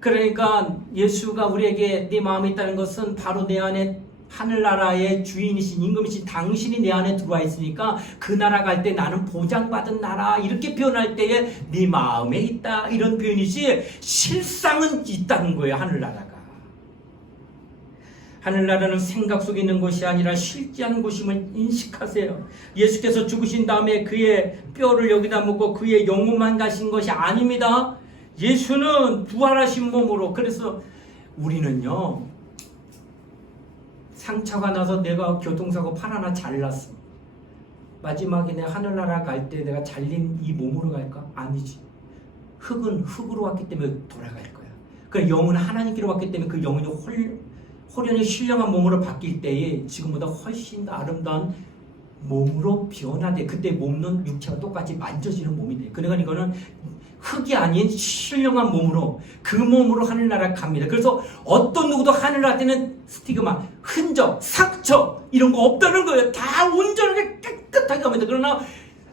그러니까 예수가 우리에게 네 마음에 있다는 것은 바로 내 안에 하늘나라의 주인이신 임금이신 당신이 내 안에 들어와 있으니까 그 나라 갈 때 나는 보장받은 나라 이렇게 표현할 때에 네 마음에 있다 이런 표현이지 실상은 있다는 거예요. 하늘나라가. 하늘나라는 생각 속에 있는 것이 아니라 실제한 곳임을 인식하세요. 예수께서 죽으신 다음에 그의 뼈를 여기다 묻고 그의 영혼만 가신 것이 아닙니다. 예수는 부활하신 몸으로. 그래서 우리는요, 상처가 나서 내가 교통사고 팔 하나 잘랐어. 마지막에 내가 하늘나라 갈 때 내가 잘린 이 몸으로 갈까? 아니지. 흙은 흙으로 왔기 때문에 돌아갈 거야. 그 영은 하나님께로 왔기 때문에 그 영혼이 호련히 신령한 몸으로 바뀔 때에 지금보다 훨씬 더 아름다운 몸으로 변화돼. 그때 몸은 육체와 똑같이 만져지는 몸이 돼. 그러니까 이거는 흙이 아닌 신령한 몸으로, 그 몸으로 하늘나라 갑니다. 그래서 어떤 누구도 하늘나라 때는 스티그마, 흔적, 상처 이런 거 없다는 거예요. 다 온전하게 깨끗하게 갑니다. 그러나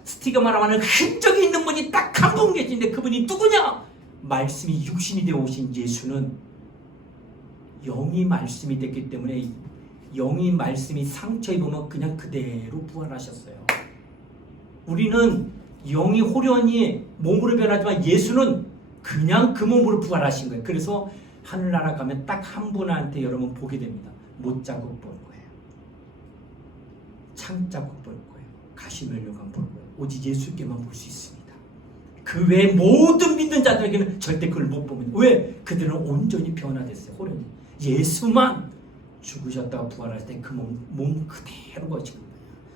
스티그마라고 하는 흔적이 있는 분이 딱 한 분 계신데 그분이 누구냐? 말씀이 육신이 되어 오신 예수는 영이 말씀이 됐기 때문에 영이 말씀이 상처 입으면 그냥 그대로 부활하셨어요. 우리는 영이 호련히 몸으로 변하지만 예수는 그냥 그 몸으로 부활하신 거예요. 그래서 하늘나라 가면 딱 한 분한테 여러분 보게 됩니다. 못자국 볼 거예요. 창자국 볼 거예요. 가시면류관 볼 거예요. 오직 예수께만 볼 수 있습니다. 그 외에 모든 믿는 자들에게는 절대 그걸 못 봅니다. 왜? 그들은 온전히 변화됐어요. 호련히. 예수만 죽으셨다가 부활할 때 그 몸 그대로 거친 거예요.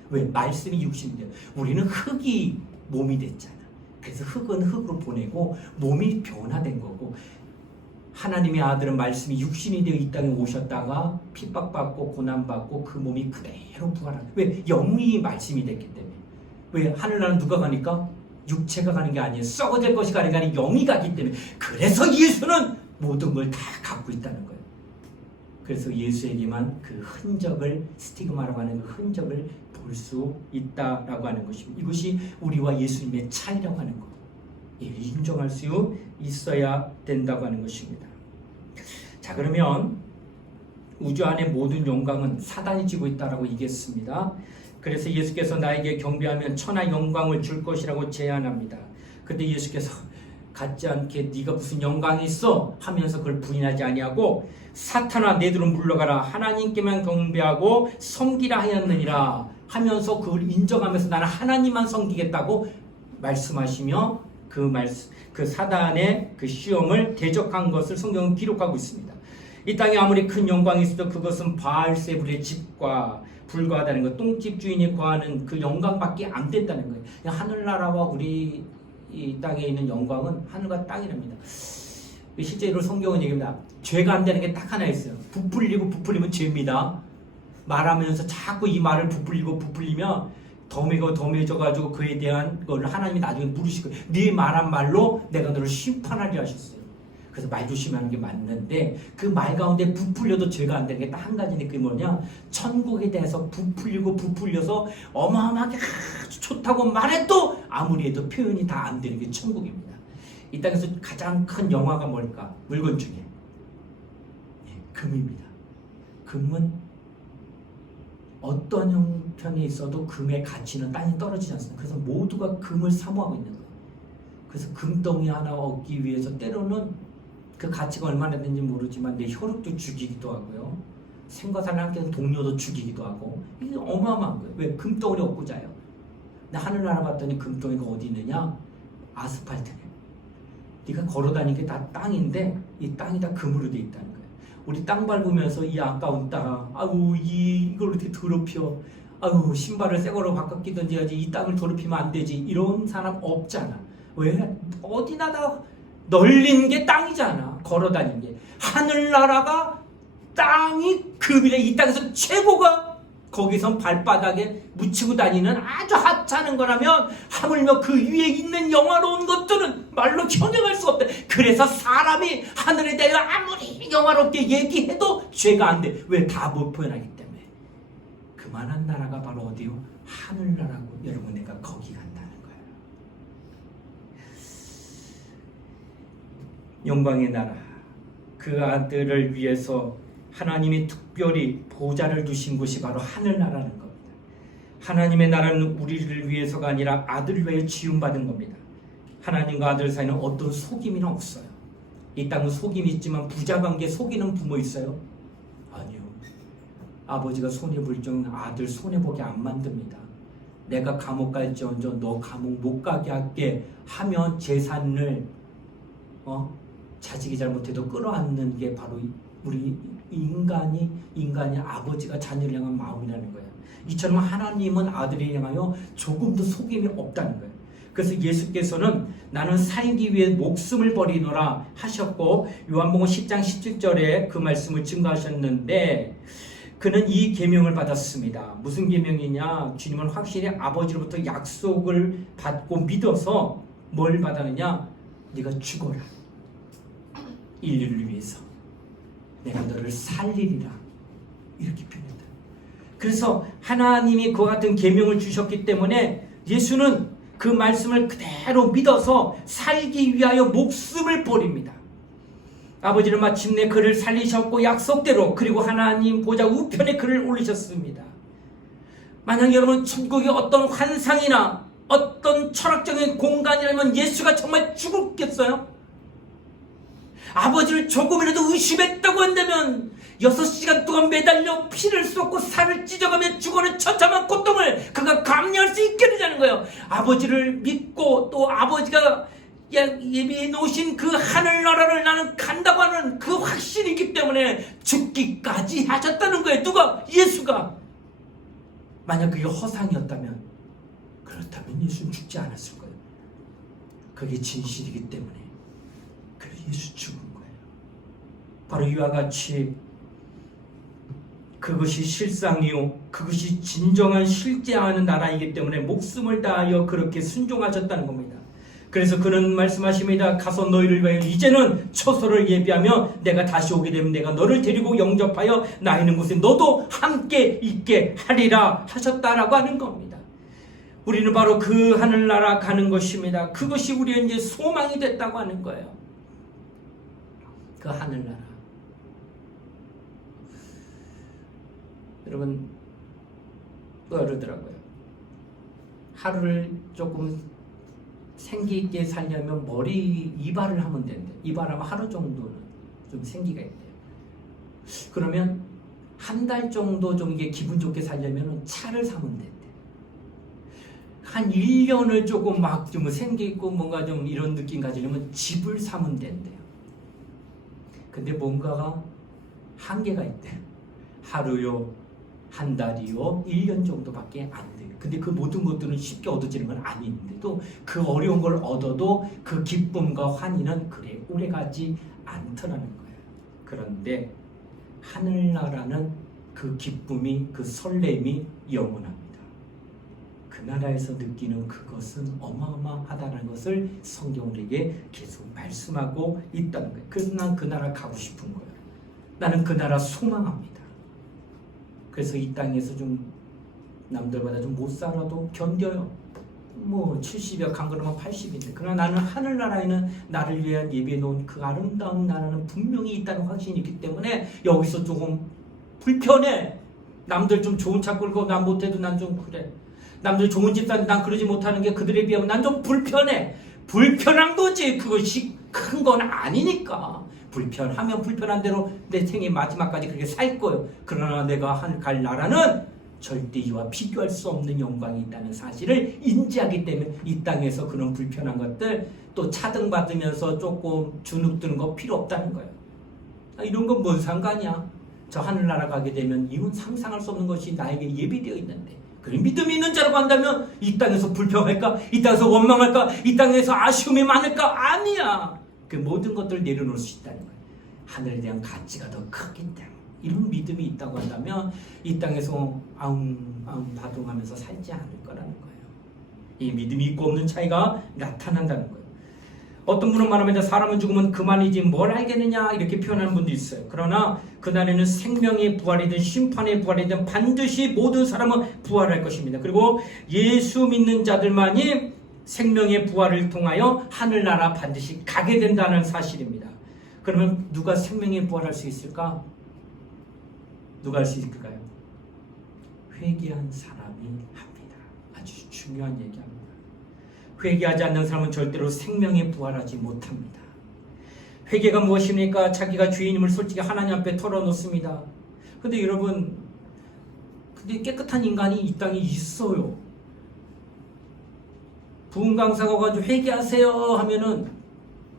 왜? 말씀이 육신이 돼요. 우리는 흙이 몸이 됐잖아. 그래서 흙은 흙으로 보내고 몸이 변화된 거고, 하나님의 아들은 말씀이 육신이 되어 이 땅에 오셨다가 핍박받고 고난받고 그 몸이 그대로 부활하는. 왜? 영이 말씀이 됐기 때문에. 왜? 하늘나라는 누가 가니까? 육체가 가는 게 아니에요. 썩어질 것이 가는 게 아니라 영이 가기 때문에. 그래서 예수는 모든 걸 다 갖고 있다는 거예요. 그래서 예수에게만 그 흔적을, 스티그마라고 하는 그 흔적을 볼 수 있다라고 하는 것입니다. 이것이 우리와 예수님의 차이라고 하는 것. 이를 인정할 수 있어야 된다고 하는 것입니다. 자, 그러면 우주 안의 모든 영광은 사단이 쥐고 있다라고 얘기했습니다. 그래서 예수께서 나에게 경배하면 천하 영광을 줄 것이라고 제안합니다. 근데 예수께서 갖지 않게 네가 무슨 영광이 있어 하면서 그걸 부인하지 아니하고, 사탄아 내들은 물러가라, 하나님께만 경배하고 섬기라 하였느니라 하면서 그걸 인정하면서 나는 하나님만 섬기겠다고 말씀하시며 그 사단의 그 시험을 대적한 것을 성경은 기록하고 있습니다. 이 땅에 아무리 큰 영광이 있어도 그것은 바알세불의 집과 불과하다는 것, 똥집 주인이 거하는 그 영광밖에 안 된다는 거예요. 하늘나라와 우리 이 땅에 있는 영광은 하늘과 땅이랍니다. 실제로 성경은 얘기합니다. 죄가 안 되는 게 딱 하나 있어요. 부풀리면 죄입니다. 말하면서 자꾸 이 말을 부풀리면 덤해져가지고 그에 대한 거를 하나님이 나중에 물으실 거예요. 네 말한 말로 내가 너를 심판하려 하셨어요. 그래서 말 조심하는 게 맞는데 그 말 가운데 부풀려도 죄가 안 되는 게 딱 한 가지인데 그게 뭐냐? 천국에 대해서 부풀려서 어마어마하게 아주 좋다고 말해도 아무리 해도 표현이 다 안 되는 게 천국입니다. 이 땅에서 가장 큰 영화가 뭘까? 물건 중에 금입니다. 금은 어떤 형편에 있어도 금의 가치는 땅에 떨어지지 않습니다. 그래서 모두가 금을 사모하고 있는 거예요. 그래서 금덩이 하나 얻기 위해서 때로는 그 가치가 얼마나 되는지 모르지만 내 혈육도 죽이기도 하고요. 생과사를 함께하는 동료도 죽이기도 하고 이게 어마어마한 거예요. 왜? 금덩어리 얻고자 해요. 근데 하늘나라 봤더니 금덩이가 어디 있느냐? 아스팔트네. 네가 걸어다니는 게 다 땅인데 이 땅이 다 금으로 돼 있다는 거예요. 우리 땅 밟으면서 이 아까운 땅, 아우 이걸 어떻게 더럽혀? 아우 신발을 새 거로 바꿔 끼든지 해야지 이 땅을 더럽히면 안 되지. 이런 사람 없잖아. 왜? 어디나 다 널린 게 땅이잖아. 걸어다니는 게. 하늘나라가 땅이 금이래. 이 땅에서 최고가 거기선 발바닥에 묻히고 다니는 아주 하찮은 거라면 하물며 그 위에 있는 영화로운 것들은 말로 형용할 수 없다. 그래서 사람이 하늘에 대하여 아무리 영화롭게 얘기해도 죄가 안 돼. 왜? 다 못 표현하기 때문에. 그만한 나라가 바로 어디요? 하늘나라고. 여러분 내가 거기 간다는 거예요. 영광의 나라. 그 아들을 위해서 하나님이 특별히 보좌를 두신 곳이 바로 하늘나라는 겁니다. 하나님의 나라는 우리를 위해서가 아니라 아들을 위해 지음받은 겁니다. 하나님과 아들 사이는 어떤 속임이는 없어요. 이 땅은 속임이 있지만 부자관계 속이는 부모 있어요? 아니요. 아버지가 손해볼 줄 아들 손해보게 안 만듭니다. 내가 감옥 갈지언정 너 감옥 못 가게 할게 하면 재산을 자식이 잘못해도 끌어안는 게 바로 우리 인간이 아버지가 자녀를 향한 마음이라는 거예요. 이처럼 하나님은 아들을 향하여 조금도 속임이 없다는 거예요. 그래서 예수께서는 나는 살기 위해 목숨을 버리노라 하셨고 요한복음 10장 17절에 그 말씀을 증거하셨는데 그는 이 계명을 받았습니다. 무슨 계명이냐? 주님은 확실히 아버지로부터 약속을 받고 믿어서 뭘 받았느냐? 네가 죽어라. 인류를 위해서. 내가 너를 살리리라. 이렇게 표현했다. 그래서 하나님이 그와 같은 계명을 주셨기 때문에 예수는 그 말씀을 그대로 믿어서 살기 위하여 목숨을 버립니다. 아버지는 마침내 그를 살리셨고 약속대로 그리고 하나님 보좌 우편에 그를 올리셨습니다. 만약 여러분 천국의 어떤 환상이나 어떤 철학적인 공간이라면 예수가 정말 죽었겠어요? 아버지를 조금이라도 의심했다고 한다면 6시간 동안 매달려 피를 쏟고 살을 찢어가며 죽어가는 처참한 고통을 그가 감내할 수 있게 되자는 거예요. 아버지를 믿고 또 아버지가 예비해 놓으신 그 하늘나라를 나는 간다고 하는 그 확신이 있기 때문에 죽기까지 하셨다는 거예요. 누가? 예수가. 만약 그게 허상이었다면 그렇다면 예수는 죽지 않았을 거예요. 그게 진실이기 때문에 그래서 예수 죽은 거예요. 바로 이와 같이 그것이 실상이요 그것이 진정한 실제하는 나라이기 때문에 목숨을 다하여 그렇게 순종하셨다는 겁니다. 그래서 그는 말씀하십니다. 가서 너희를 위하여 이제는 처소를 예비하며 내가 다시 오게 되면 내가 너를 데리고 영접하여 나 있는 곳에 너도 함께 있게 하리라 하셨다라고 하는 겁니다. 우리는 바로 그 하늘나라 가는 것입니다. 그것이 우리의 이제 소망이 됐다고 하는 거예요. 그 하늘나라. 여러분 또 그러더라고요. 하루를 조금 생기 있게 살려면 머리 이발을 하면 된대. 이발하면 하루 정도는 좀 생기가 있대요. 그러면 한 달 정도 좀 이게 기분 좋게 살려면 차를 사면 된대. 한 1년을 조금 막 좀 생기 있고 뭔가 좀 이런 느낌 가지려면 집을 사면 된대요. 근데 뭔가가 한계가 있대. 하루요, 한 달이요, 1년 정도밖에 안 돼요. 근데 그 모든 것들은 쉽게 얻어지는 건 아닌데도 그 어려운 걸 얻어도 그 기쁨과 환희는 그래 오래가지 않더라는 거예요. 그런데 하늘나라는 그 기쁨이, 그 설렘이 영원합니다. 그 나라에서 느끼는 그것은 어마어마하다는 것을 성경은 우리에게 계속 말씀하고 있다는 거예요. 그래서 난 그 나라 가고 싶은 거예요. 나는 그 나라 소망합니다. 그래서 이 땅에서 좀 남들보다 좀 못 살아도 견뎌요. 뭐 70여 간 그러면 80인데 그러나 나는 하늘나라에는 나를 위해 예비해 놓은 그 아름다운 나라는 분명히 있다는 확신이 있기 때문에 여기서 조금 불편해. 남들 좀 좋은 차 끌고 난 못해도 난 좀 그래. 남들 좋은 집 사는데 난 그러지 못하는 게 그들에 비하면 난 좀 불편해. 불편한 거지. 그것이 큰 건 아니니까. 불편하면 불편한 대로 내 생의 마지막까지 그렇게 살 거예요. 그러나 내가 갈 나라는 절대 이와 비교할 수 없는 영광이 있다는 사실을 인지하기 때문에 이 땅에서 그런 불편한 것들 또 차등받으면서 조금 주눅드는 거 필요 없다는 거예요. 이런 건 뭔 상관이야. 저 하늘나라 가게 되면 이건 상상할 수 없는 것이 나에게 예비되어 있는데 그런 믿음이 있는 자라고 한다면 이 땅에서 불평할까? 이 땅에서 원망할까? 이 땅에서 아쉬움이 많을까? 아니야. 그 모든 것들을 내려놓을 수 있다는 거예요. 하늘에 대한 가치가 더 크기 때문에 이런 믿음이 있다고 한다면 이 땅에서 아웅아웅 바둥하면서 살지 않을 거라는 거예요. 이 믿음이 있고 없는 차이가 나타난다는 거예요. 어떤 분은 말하면 사람은 죽으면 그만이지 뭘 알겠느냐 이렇게 표현하는 분도 있어요. 그러나 그날에는 생명의 부활이든 심판의 부활이든 반드시 모든 사람은 부활할 것입니다. 그리고 예수 믿는 자들만이 생명의 부활을 통하여 하늘나라 반드시 가게 된다는 사실입니다. 그러면 누가 생명의 부활할 수 있을까? 누가 할 수 있을까요? 회개한 사람이 합니다. 아주 중요한 얘기합니다. 회개하지 않는 사람은 절대로 생명에 부활하지 못합니다. 회개가 무엇입니까? 자기가 죄인임을 솔직히 하나님 앞에 털어놓습니다. 근데 여러분, 근데 깨끗한 인간이 이 땅에 있어요. 부흥 강사가 가지고 회개하세요 하면은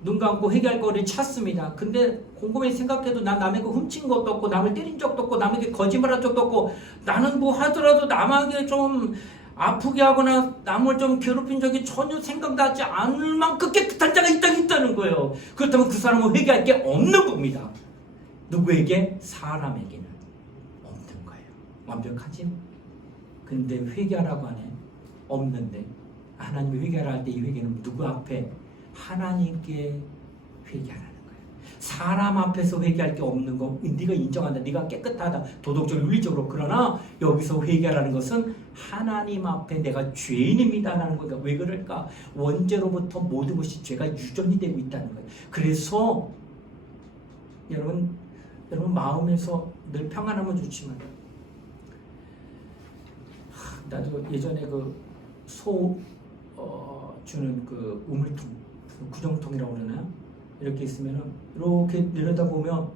눈 감고 회개할 거를 찾습니다. 근데 곰곰이 생각해도 난 남에게 훔친 것도 없고 남을 때린 적도 없고 남에게 거짓말한 적도 없고 나는 뭐 하더라도 남에게 좀 아프게 하거나 남을 좀 괴롭힌 적이 전혀 생각나지 않을 만큼 깨끗한 자가 이 땅에 있다는 거예요. 그렇다면 그 사람은 회개할 게 없는 겁니다. 누구에게? 사람에게는 없는 거예요. 완벽하지? 근데 회개하라고 하네. 없는데 하나님이 회개하라 할 때 이 회개는 누구 앞에? 하나님께 회개하라는 거예요. 사람 앞에서 회개할 게 없는 거 네가 인정한다. 네가 깨끗하다. 도덕적으로 윤리적으로. 그러나 여기서 회개하라는 것은 하나님 앞에 내가 죄인입니다라는 거니까. 왜 그럴까? 원죄로부터 모든 것이 죄가 유전이 되고 있다는 거예요. 그래서 여러분 마음에서 늘 평안하면 좋지만 나도 예전에 소 주는 그 우물통, 구정통이라고 그러나요? 이렇게 있으면은 이렇게 내려다보면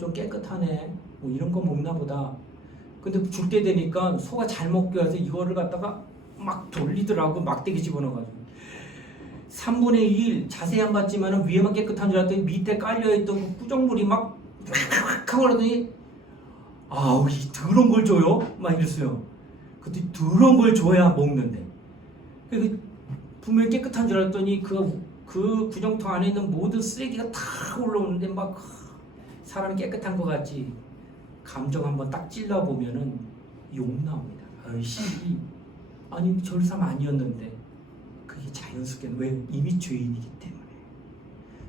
좀 깨끗하네, 뭐 이런 거 먹나 보다. 근데 줄 때 되니까 소가 잘 먹기 위해서 이거를 갖다가 막 돌리더라고. 막대기 집어넣어가지고 3분의 1 자세히 안 봤지만은 위에만 깨끗한 줄 알았더니 밑에 깔려있던 그 구정물이 막 하고 그러더니 아우 이 더러운 걸 줘요? 막 이랬어요. 근데 더러운 걸 줘야 먹는데 분명히 깨끗한 줄 알았더니 그 구정통 안에 있는 모든 쓰레기가 다 올라오는데 막 사람이 깨끗한 것 같지. 감정 한번 딱 찔러보면은 욕 나옵니다. 아이씨, 아니 저 사람 아니었는데. 그게 자연스럽게 왜? 이미 죄인이기 때문에.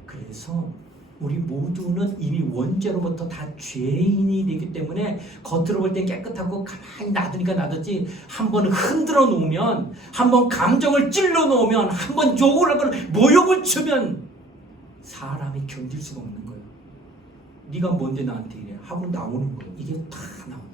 그래서 우리 모두는 이미 원죄로부터 다 죄인이 되기 때문에 겉으로 볼 땐 깨끗하고 가만히 놔두니까 놔뒀지, 한번 흔들어 놓으면, 한번 감정을 찔러 놓으면, 한번 욕을 하거나 모욕을 주면 사람이 견딜 수가 없는 거예요. 네가 뭔데 나한테 이래 하고 나오는 거예요. 이게 다 나옵니다.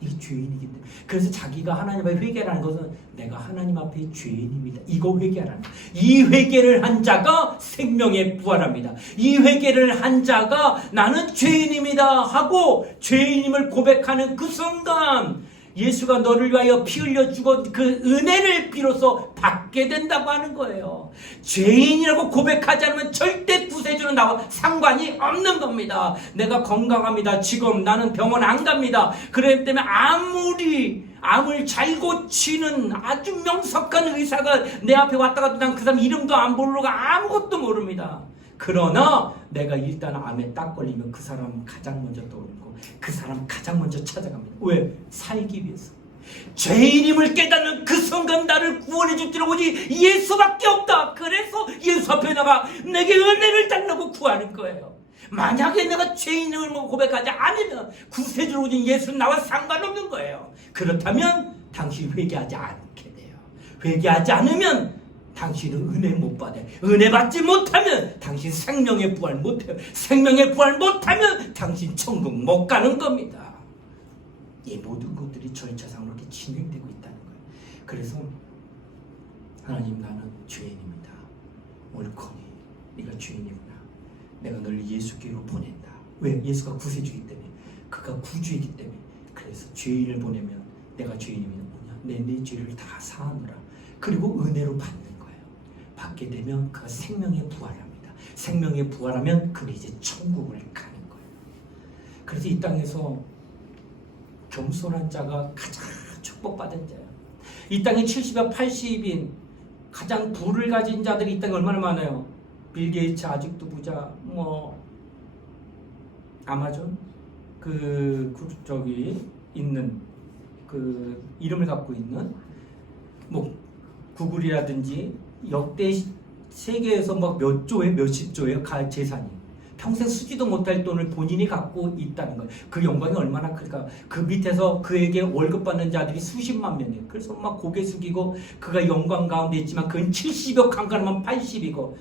이게 죄인이기 때문에. 그래서 자기가 하나님 앞에 회개라는 것은 내가 하나님 앞에 죄인입니다. 이거 회개하라는 거예요. 이 회개를 한 자가 생명에 부활합니다. 이 회개를 한 자가 나는 죄인입니다 하고 죄인임을 고백하는 그 순간 예수가 너를 위하여 피 흘려 죽은 그 은혜를 비로소 받게 된다고 하는 거예요. 죄인이라고 고백하지 않으면 절대 구세주는 당신은 나와 상관이 없는 겁니다. 내가 건강합니다. 지금 나는 병원 안 갑니다. 그렇기 때문에 아무리 암을 잘 고치는 아주 명석한 의사가 내 앞에 왔다 갔다 난 그 사람 이름도 안 부르고 아무것도 모릅니다. 그러나 내가 일단 암에 딱 걸리면 그 사람 가장 먼저 떠오르고 그 사람 가장 먼저 찾아갑니다. 왜? 살기 위해서. 죄인임을 깨닫는 그 순간 나를 구원해 주시는 분이 예수밖에 없다. 그래서 예수 앞에 나가 내게 은혜를 달라고 구하는 거예요. 만약에 내가 죄인임을 고백하지 않으면 구세주로 오신 예수는 나와 상관없는 거예요. 그렇다면 당신이 회개하지 않게 돼요. 회개하지 않으면 당신은 은혜 못 받아요. 은혜 받지 못하면 당신 생명의 부활 못해요. 생명의 부활 못하면 당신 천국 못 가는 겁니다. 이 모든 것들이 절차상으로 이렇게 진행되고 있다는 거예요. 그래서 하나님, 나는 죄인입니다. 옳거니 네가 죄인이구나. 내가 너를 예수께로 보낸다. 왜? 예수가 구세주이기 때문에, 그가 구주이기 때문에. 그래서 죄인을 보내면 내가 죄인이면 뭐냐? 내 죄를 다 사하노라. 그리고 은혜로 받는 거예요. 받게 되면 그가 생명에 부활합니다. 생명에 부활하면 그는 이제 천국을 가는 거예요. 그래서 이 땅에서 겸손한 자가 가장 축복받은 자예요. 이 땅에 70여 80인 가장 부를 가진 자들이 이 땅에 얼마나 많아요. 빌 게이츠 아직도 부자, 아마존 저기 있는 그 이름을 갖고 있는 구글이라든지 역대 세계에서 몇 조에 몇십 조의 재산이 평생 쓰지도 못할 돈을 본인이 갖고 있다는 거예요. 그 영광이 얼마나 클까. 그 밑에서 그에게 월급 받는 자들이 수십만 명이에요. 그래서 고개 숙이고 그가 영광 가운데 있지만 그는 70여 강간하면 80이고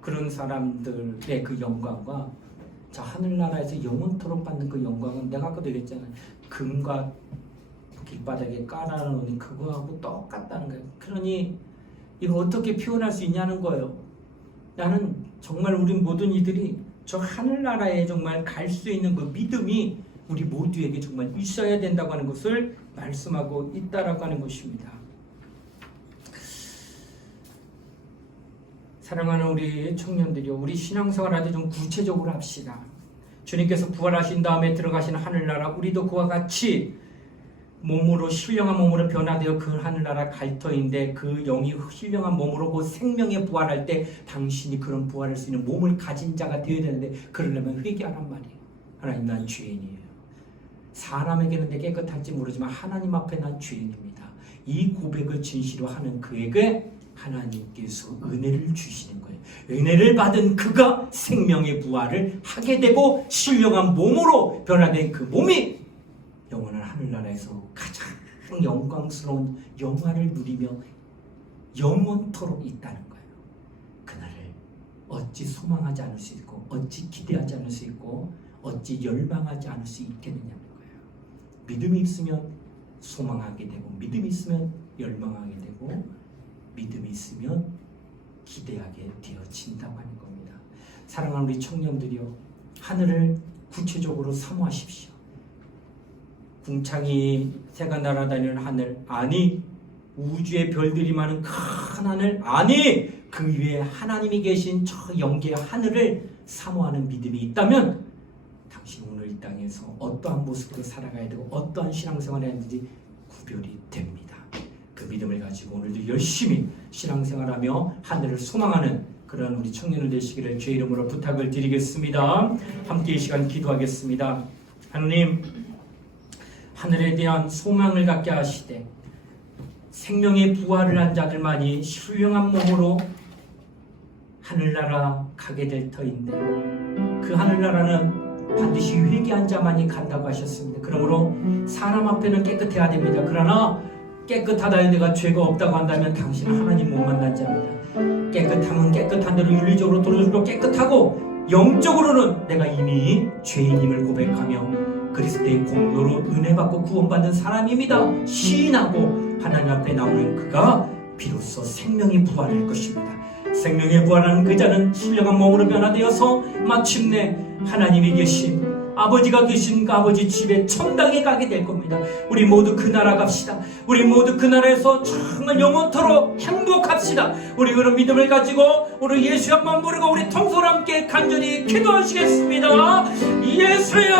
그런 사람들의 그 영광과 저 하늘나라에서 영원토록 받는 그 영광은 내가 아까도 얘기했잖아요. 금과 길바닥에 깔아놓은 그거하고 똑같다는 거예요. 그러니 이거 어떻게 표현할 수 있냐는 거예요. 나는 정말 우리 모든 이들이 저 하늘나라에 정말 갈 수 있는 그 믿음이 우리 모두에게 정말 있어야 된다고 하는 것을 말씀하고 있다라고 하는 것입니다. 사랑하는 우리 청년들이요, 우리 신앙생활 좀 구체적으로 합시다. 주님께서 부활하신 다음에 들어가신 하늘나라, 우리도 그와 같이 몸으로 신령한 몸으로 변화되어 그 하늘나라 갈 터인데 그 영이 신령한 몸으로 그 생명에 부활할 때 당신이 그런 부활할 수 있는 몸을 가진 자가 되어야 되는데 그러려면 회개하란 말이에요. 하나님, 난 죄인이에요. 사람에게는 내 깨끗할지 모르지만 하나님 앞에 난 죄인입니다. 이 고백을 진실로 하는 그에게 하나님께서 은혜를 주시는 거예요. 은혜를 받은 그가 생명의 부활을 하게 되고 신령한 몸으로 변화된 그 몸이 영원한 하늘나라에서 가장 영광스러운 영화를 누리며 영원토록 있다는 거예요. 그날을 어찌 소망하지 않을 수 있고 어찌 기대하지 않을 수 있고 어찌 열망하지 않을 수 있겠느냐는 거예요. 믿음이 있으면 소망하게 되고 믿음이 있으면 열망하게 되고 믿음이 있으면 기대하게 되어진다고 하는 겁니다. 사랑하는 우리 청년들이요, 하늘을 구체적으로 사모하십시오. 궁창이 새가 날아다니는 하늘, 아니 우주의 별들이 많은 큰 하늘, 아니 그 위에 하나님이 계신 저 영계의 하늘을 사모하는 믿음이 있다면 당신 오늘 이 땅에서 어떠한 모습으로 살아가야 되고 어떠한 신앙생활을 해야 되는지 구별이 됩니다. 그 믿음을 가지고 오늘도 열심히 신앙생활하며 하늘을 소망하는 그런 우리 청년을 되시기를 주의 이름으로 부탁을 드리겠습니다. 함께 이 시간 기도하겠습니다. 하나님, 하늘에 대한 소망을 갖게 하시되 생명의 부활을 한 자들만이 훌륭한 몸으로 하늘나라 가게 될 터인데 그 하늘나라는 반드시 회개한 자만이 간다고 하셨습니다. 그러므로 사람 앞에는 깨끗해야 됩니다. 그러나 깨끗하다 해도 내가 죄가 없다고 한다면 당신은 하나님 못 만난 자입니다. 깨끗함은 깨끗한 대로 윤리적으로 도덕적으로 깨끗하고 영적으로는 내가 이미 죄인임을 고백하며 그리스도의 공로로 은혜받고 구원받는 사람입니다. 시인하고 하나님 앞에 나오는 그가 비로소 생명이 부활할 것입니다. 생명에 부활하는 그 자는 신령한 몸으로 변화되어서 마침내 하나님이 계신 아버지가 계신 그 아버지 집에 청당에 가게 될 겁니다. 우리 모두 그 나라 갑시다. 우리 모두 그 나라에서 정말 영원토록 행복합시다. 우리 그런 믿음을 가지고 우리 예수 한번 부르고 우리 통솔 함께 간절히 기도하시겠습니다. 예수여,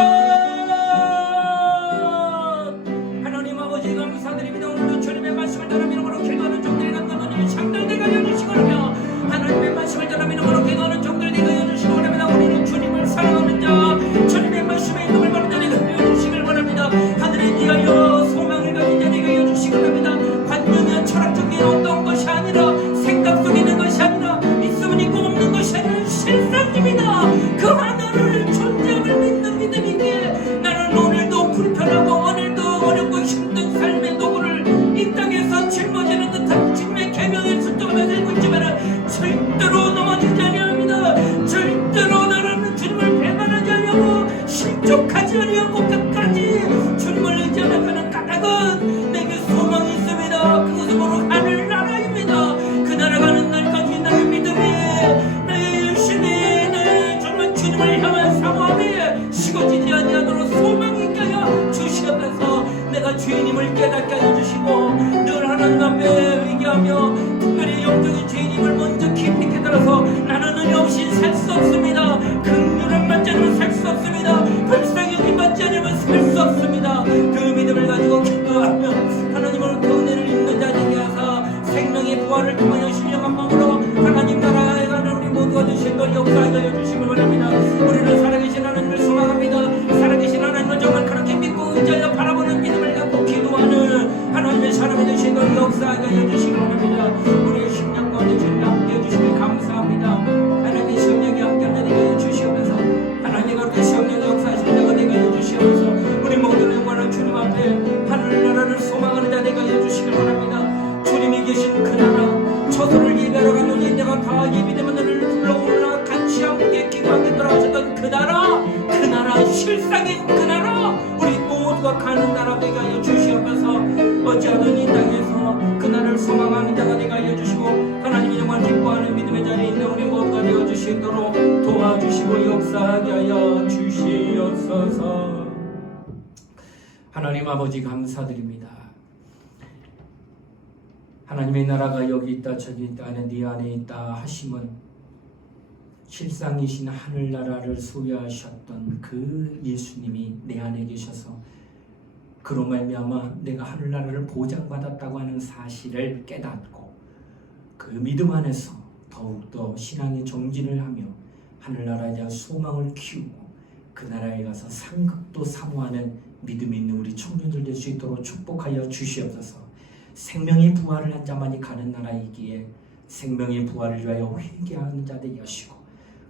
하나님 아버지 감사드립니다. 오늘도 주님의 말씀을 따라 믿음으로 기도하는 종들이 남겨놓으니 장들대가 여주시고 그러며 하나님의 말씀을 따라 믿음으로 기도하는 종들이 여주시고 그러며 우리는 주님을 사랑하는 자, 주님의 말씀에 있음을 바른 자리가 여주시길 바랍니다. 하늘에 대하여 소망을 가진 자리가 여주시기 바랍니다. 관념이나 철학적인 어떤 것이 아니라 생각 속에 있는 것이 아니라 있으면 있고 없는 것이 아니라 실상입니다. 그 하나를 존재함을 믿는 믿음이기에 나는 오늘도 불편하고 오늘도 어렵고 힘든 삶의 도구를 이 땅에서 짊어지는 듯한 주님의 계명의 순종을 들고 있지만 절대로 넘어지지 아니합니다. 절대로 나는 주님을 배반하지 아니하고 실족하지 아니하고 끝까지 주님을 의지하며 가는 까닭은 내게 소망이 있습니다. 그것은 바로 하늘나라입니다. 그 나라 가는 날까지 나의 믿음이, 나의 열심이, 나의 정말 주님을 향한 사모함이 식어지지 아니하도록 소망이 있게 하여 주시옵소서. 내가 주인임을 깨닫게 하여 주시고 늘 하나님 앞에 회개하며 특별히 영적인 주인임을 먼저 깊이 깨달아서 나는 은혜 없이 살 수 없습니다. 긍휼을 받지 않으면 살 수 없습니다. 불쌍히 여김 받지 않으면 살 수 없습니다. 그 믿음을 가지고 기도하며 하나님을 그 은혜를 입는 자 되게 하사 생명의 부활을 통하여 신령한 마음으로 하나님 나라에 가는 우리 모두가 주신 걸 역사하게 하여 주시길 바랍니다. 우리는 살아계신 하나님을 소망합니다. 살아계신 하나님을 정말 그렇게 믿고 의지하여 바라보는 믿음을 갖고 기도하는 하나님의 사람이 되신 걸 역사하게 하여 주시길 바랍니다. 우리의 심령 가운데 주님 함께 해주시니 감사합니다. 하나님의 성령이 함께 하는 자가 되어 주시옵소서. 하나님이 그렇게 성령의 역사하시는 자가 되어 주시옵소서. 우리 모두는 영원한 주님 앞에 하늘나라를 소망하는 자 되어 주시길 바랍니다. 주님이 계신 그 나라, 처소를 예배하러 가는 내가 다 예비되면 너를 불러오라 같이 함께 기도하게 돌아가셨던 그 나라 실상인 그 나라, 우리 모두가 가는 나라 되게 하여 주시옵소서. 어찌하든 이 땅에서 그 나라를 소망하는 자가 되게 하여 주시고 하나님이 정말 기뻐하는 믿음의 자리에 있는 우리 모두가 되어 주시도록 도와주시고 역사하게 하여 주시옵소서. 하나님 아버지 감사드립니다. 하나님의 나라가 여기 있다 저기 있다 하는 네 안에 있다 하심은 실상이신 하늘나라를 소유하셨던 그 예수님이 내 안에 계셔서 그로 말미암아 내가 하늘나라를 보장받았다고 하는 사실을 깨닫고 그 믿음 안에서 더욱더 신앙의 정진을 하며 하늘나라에 대한 소망을 키우고 그 나라에 가서 상급도 사모하는 믿음이 있는 우리 청년들 될 수 있도록 축복하여 주시옵소서. 생명의 부활을 한 자만이 가는 나라이기에 생명의 부활을 위하여 회개하는 자들 여시고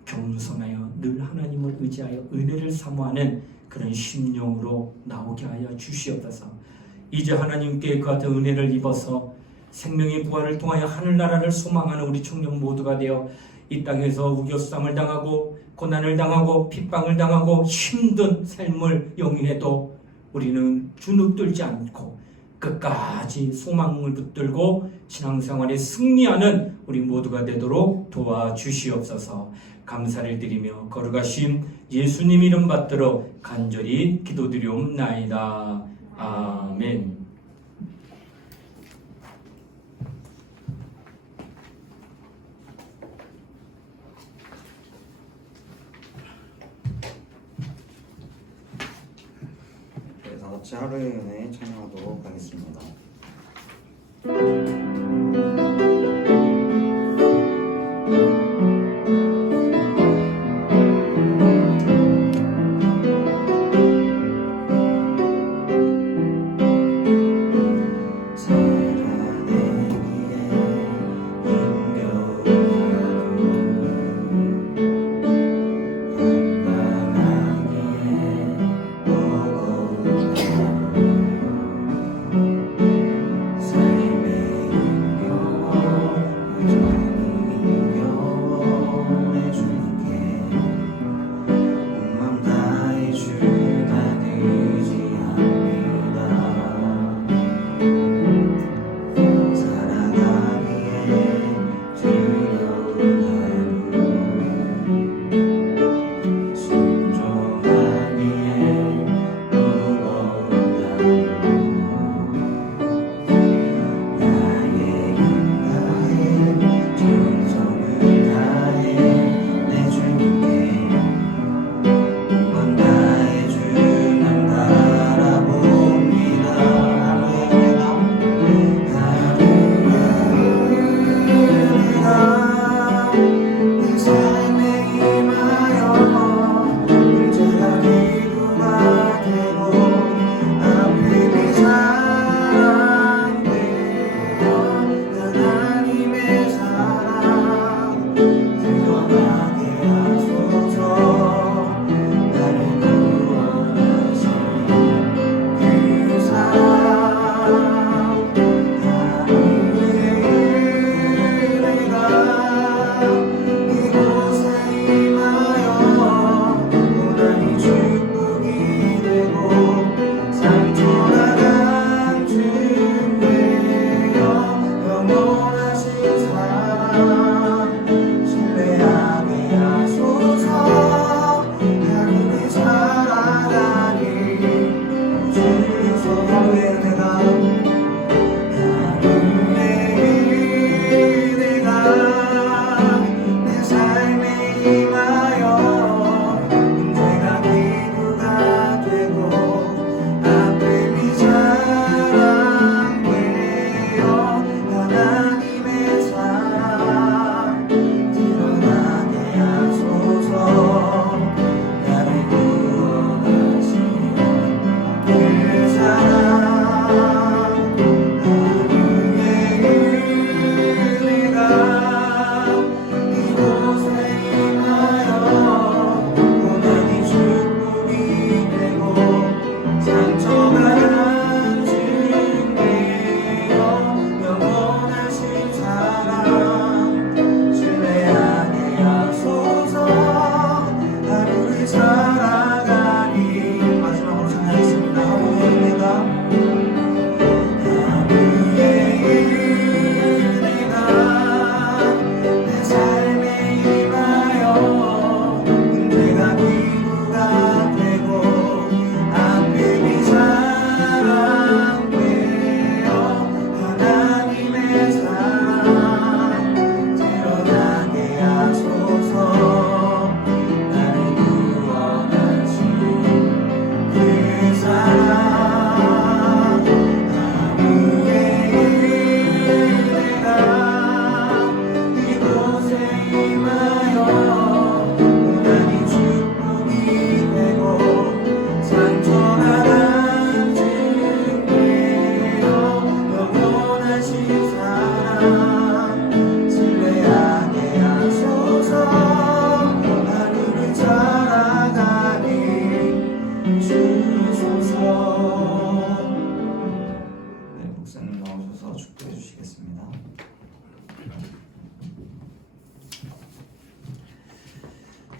겸손하여 늘 하나님을 의지하여 은혜를 사모하는 그런 심령으로 나오게 하여 주시옵소서. 이제 하나님께 그 같은 은혜를 입어서 생명의 부활을 통하여 하늘나라를 소망하는 우리 청년 모두가 되어 이 땅에서 우겨쌈을 당하고 고난을 당하고 핍박을 당하고 힘든 삶을 영위해도 우리는 주눅들지 않고 끝까지 소망을 붙들고 신앙생활에 승리하는 우리 모두가 되도록 도와주시옵소서. 감사를 드리며 거룩하신 예수님 이름 받들어 간절히 기도드리옵나이다. 아멘. 그래서 어찌 하루의 은혜 찬양하도록 하겠습니다.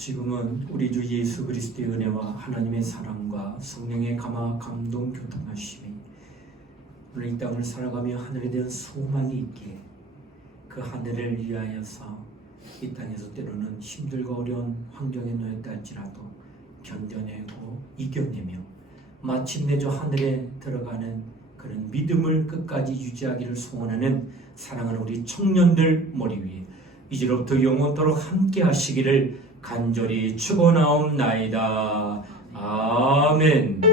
지금은 우리 주 예수 그리스도의 은혜와 하나님의 사랑과 성령의 감화 감동 교통하심이 오늘 이 땅을 살아가며 하늘에 대한 소망이 있기에 그 하늘을 위하여서 이 땅에서 때로는 힘들고 어려운 환경에 놓였다 할지라도 견뎌내고 이겨내며 마침내 저 하늘에 들어가는 그런 믿음을 끝까지 유지하기를 소원하는 사랑하는 우리 청년들 머리 위에 이제로부터 영원토록 함께 하시기를 간절히 축원하옵나이다. 아멘.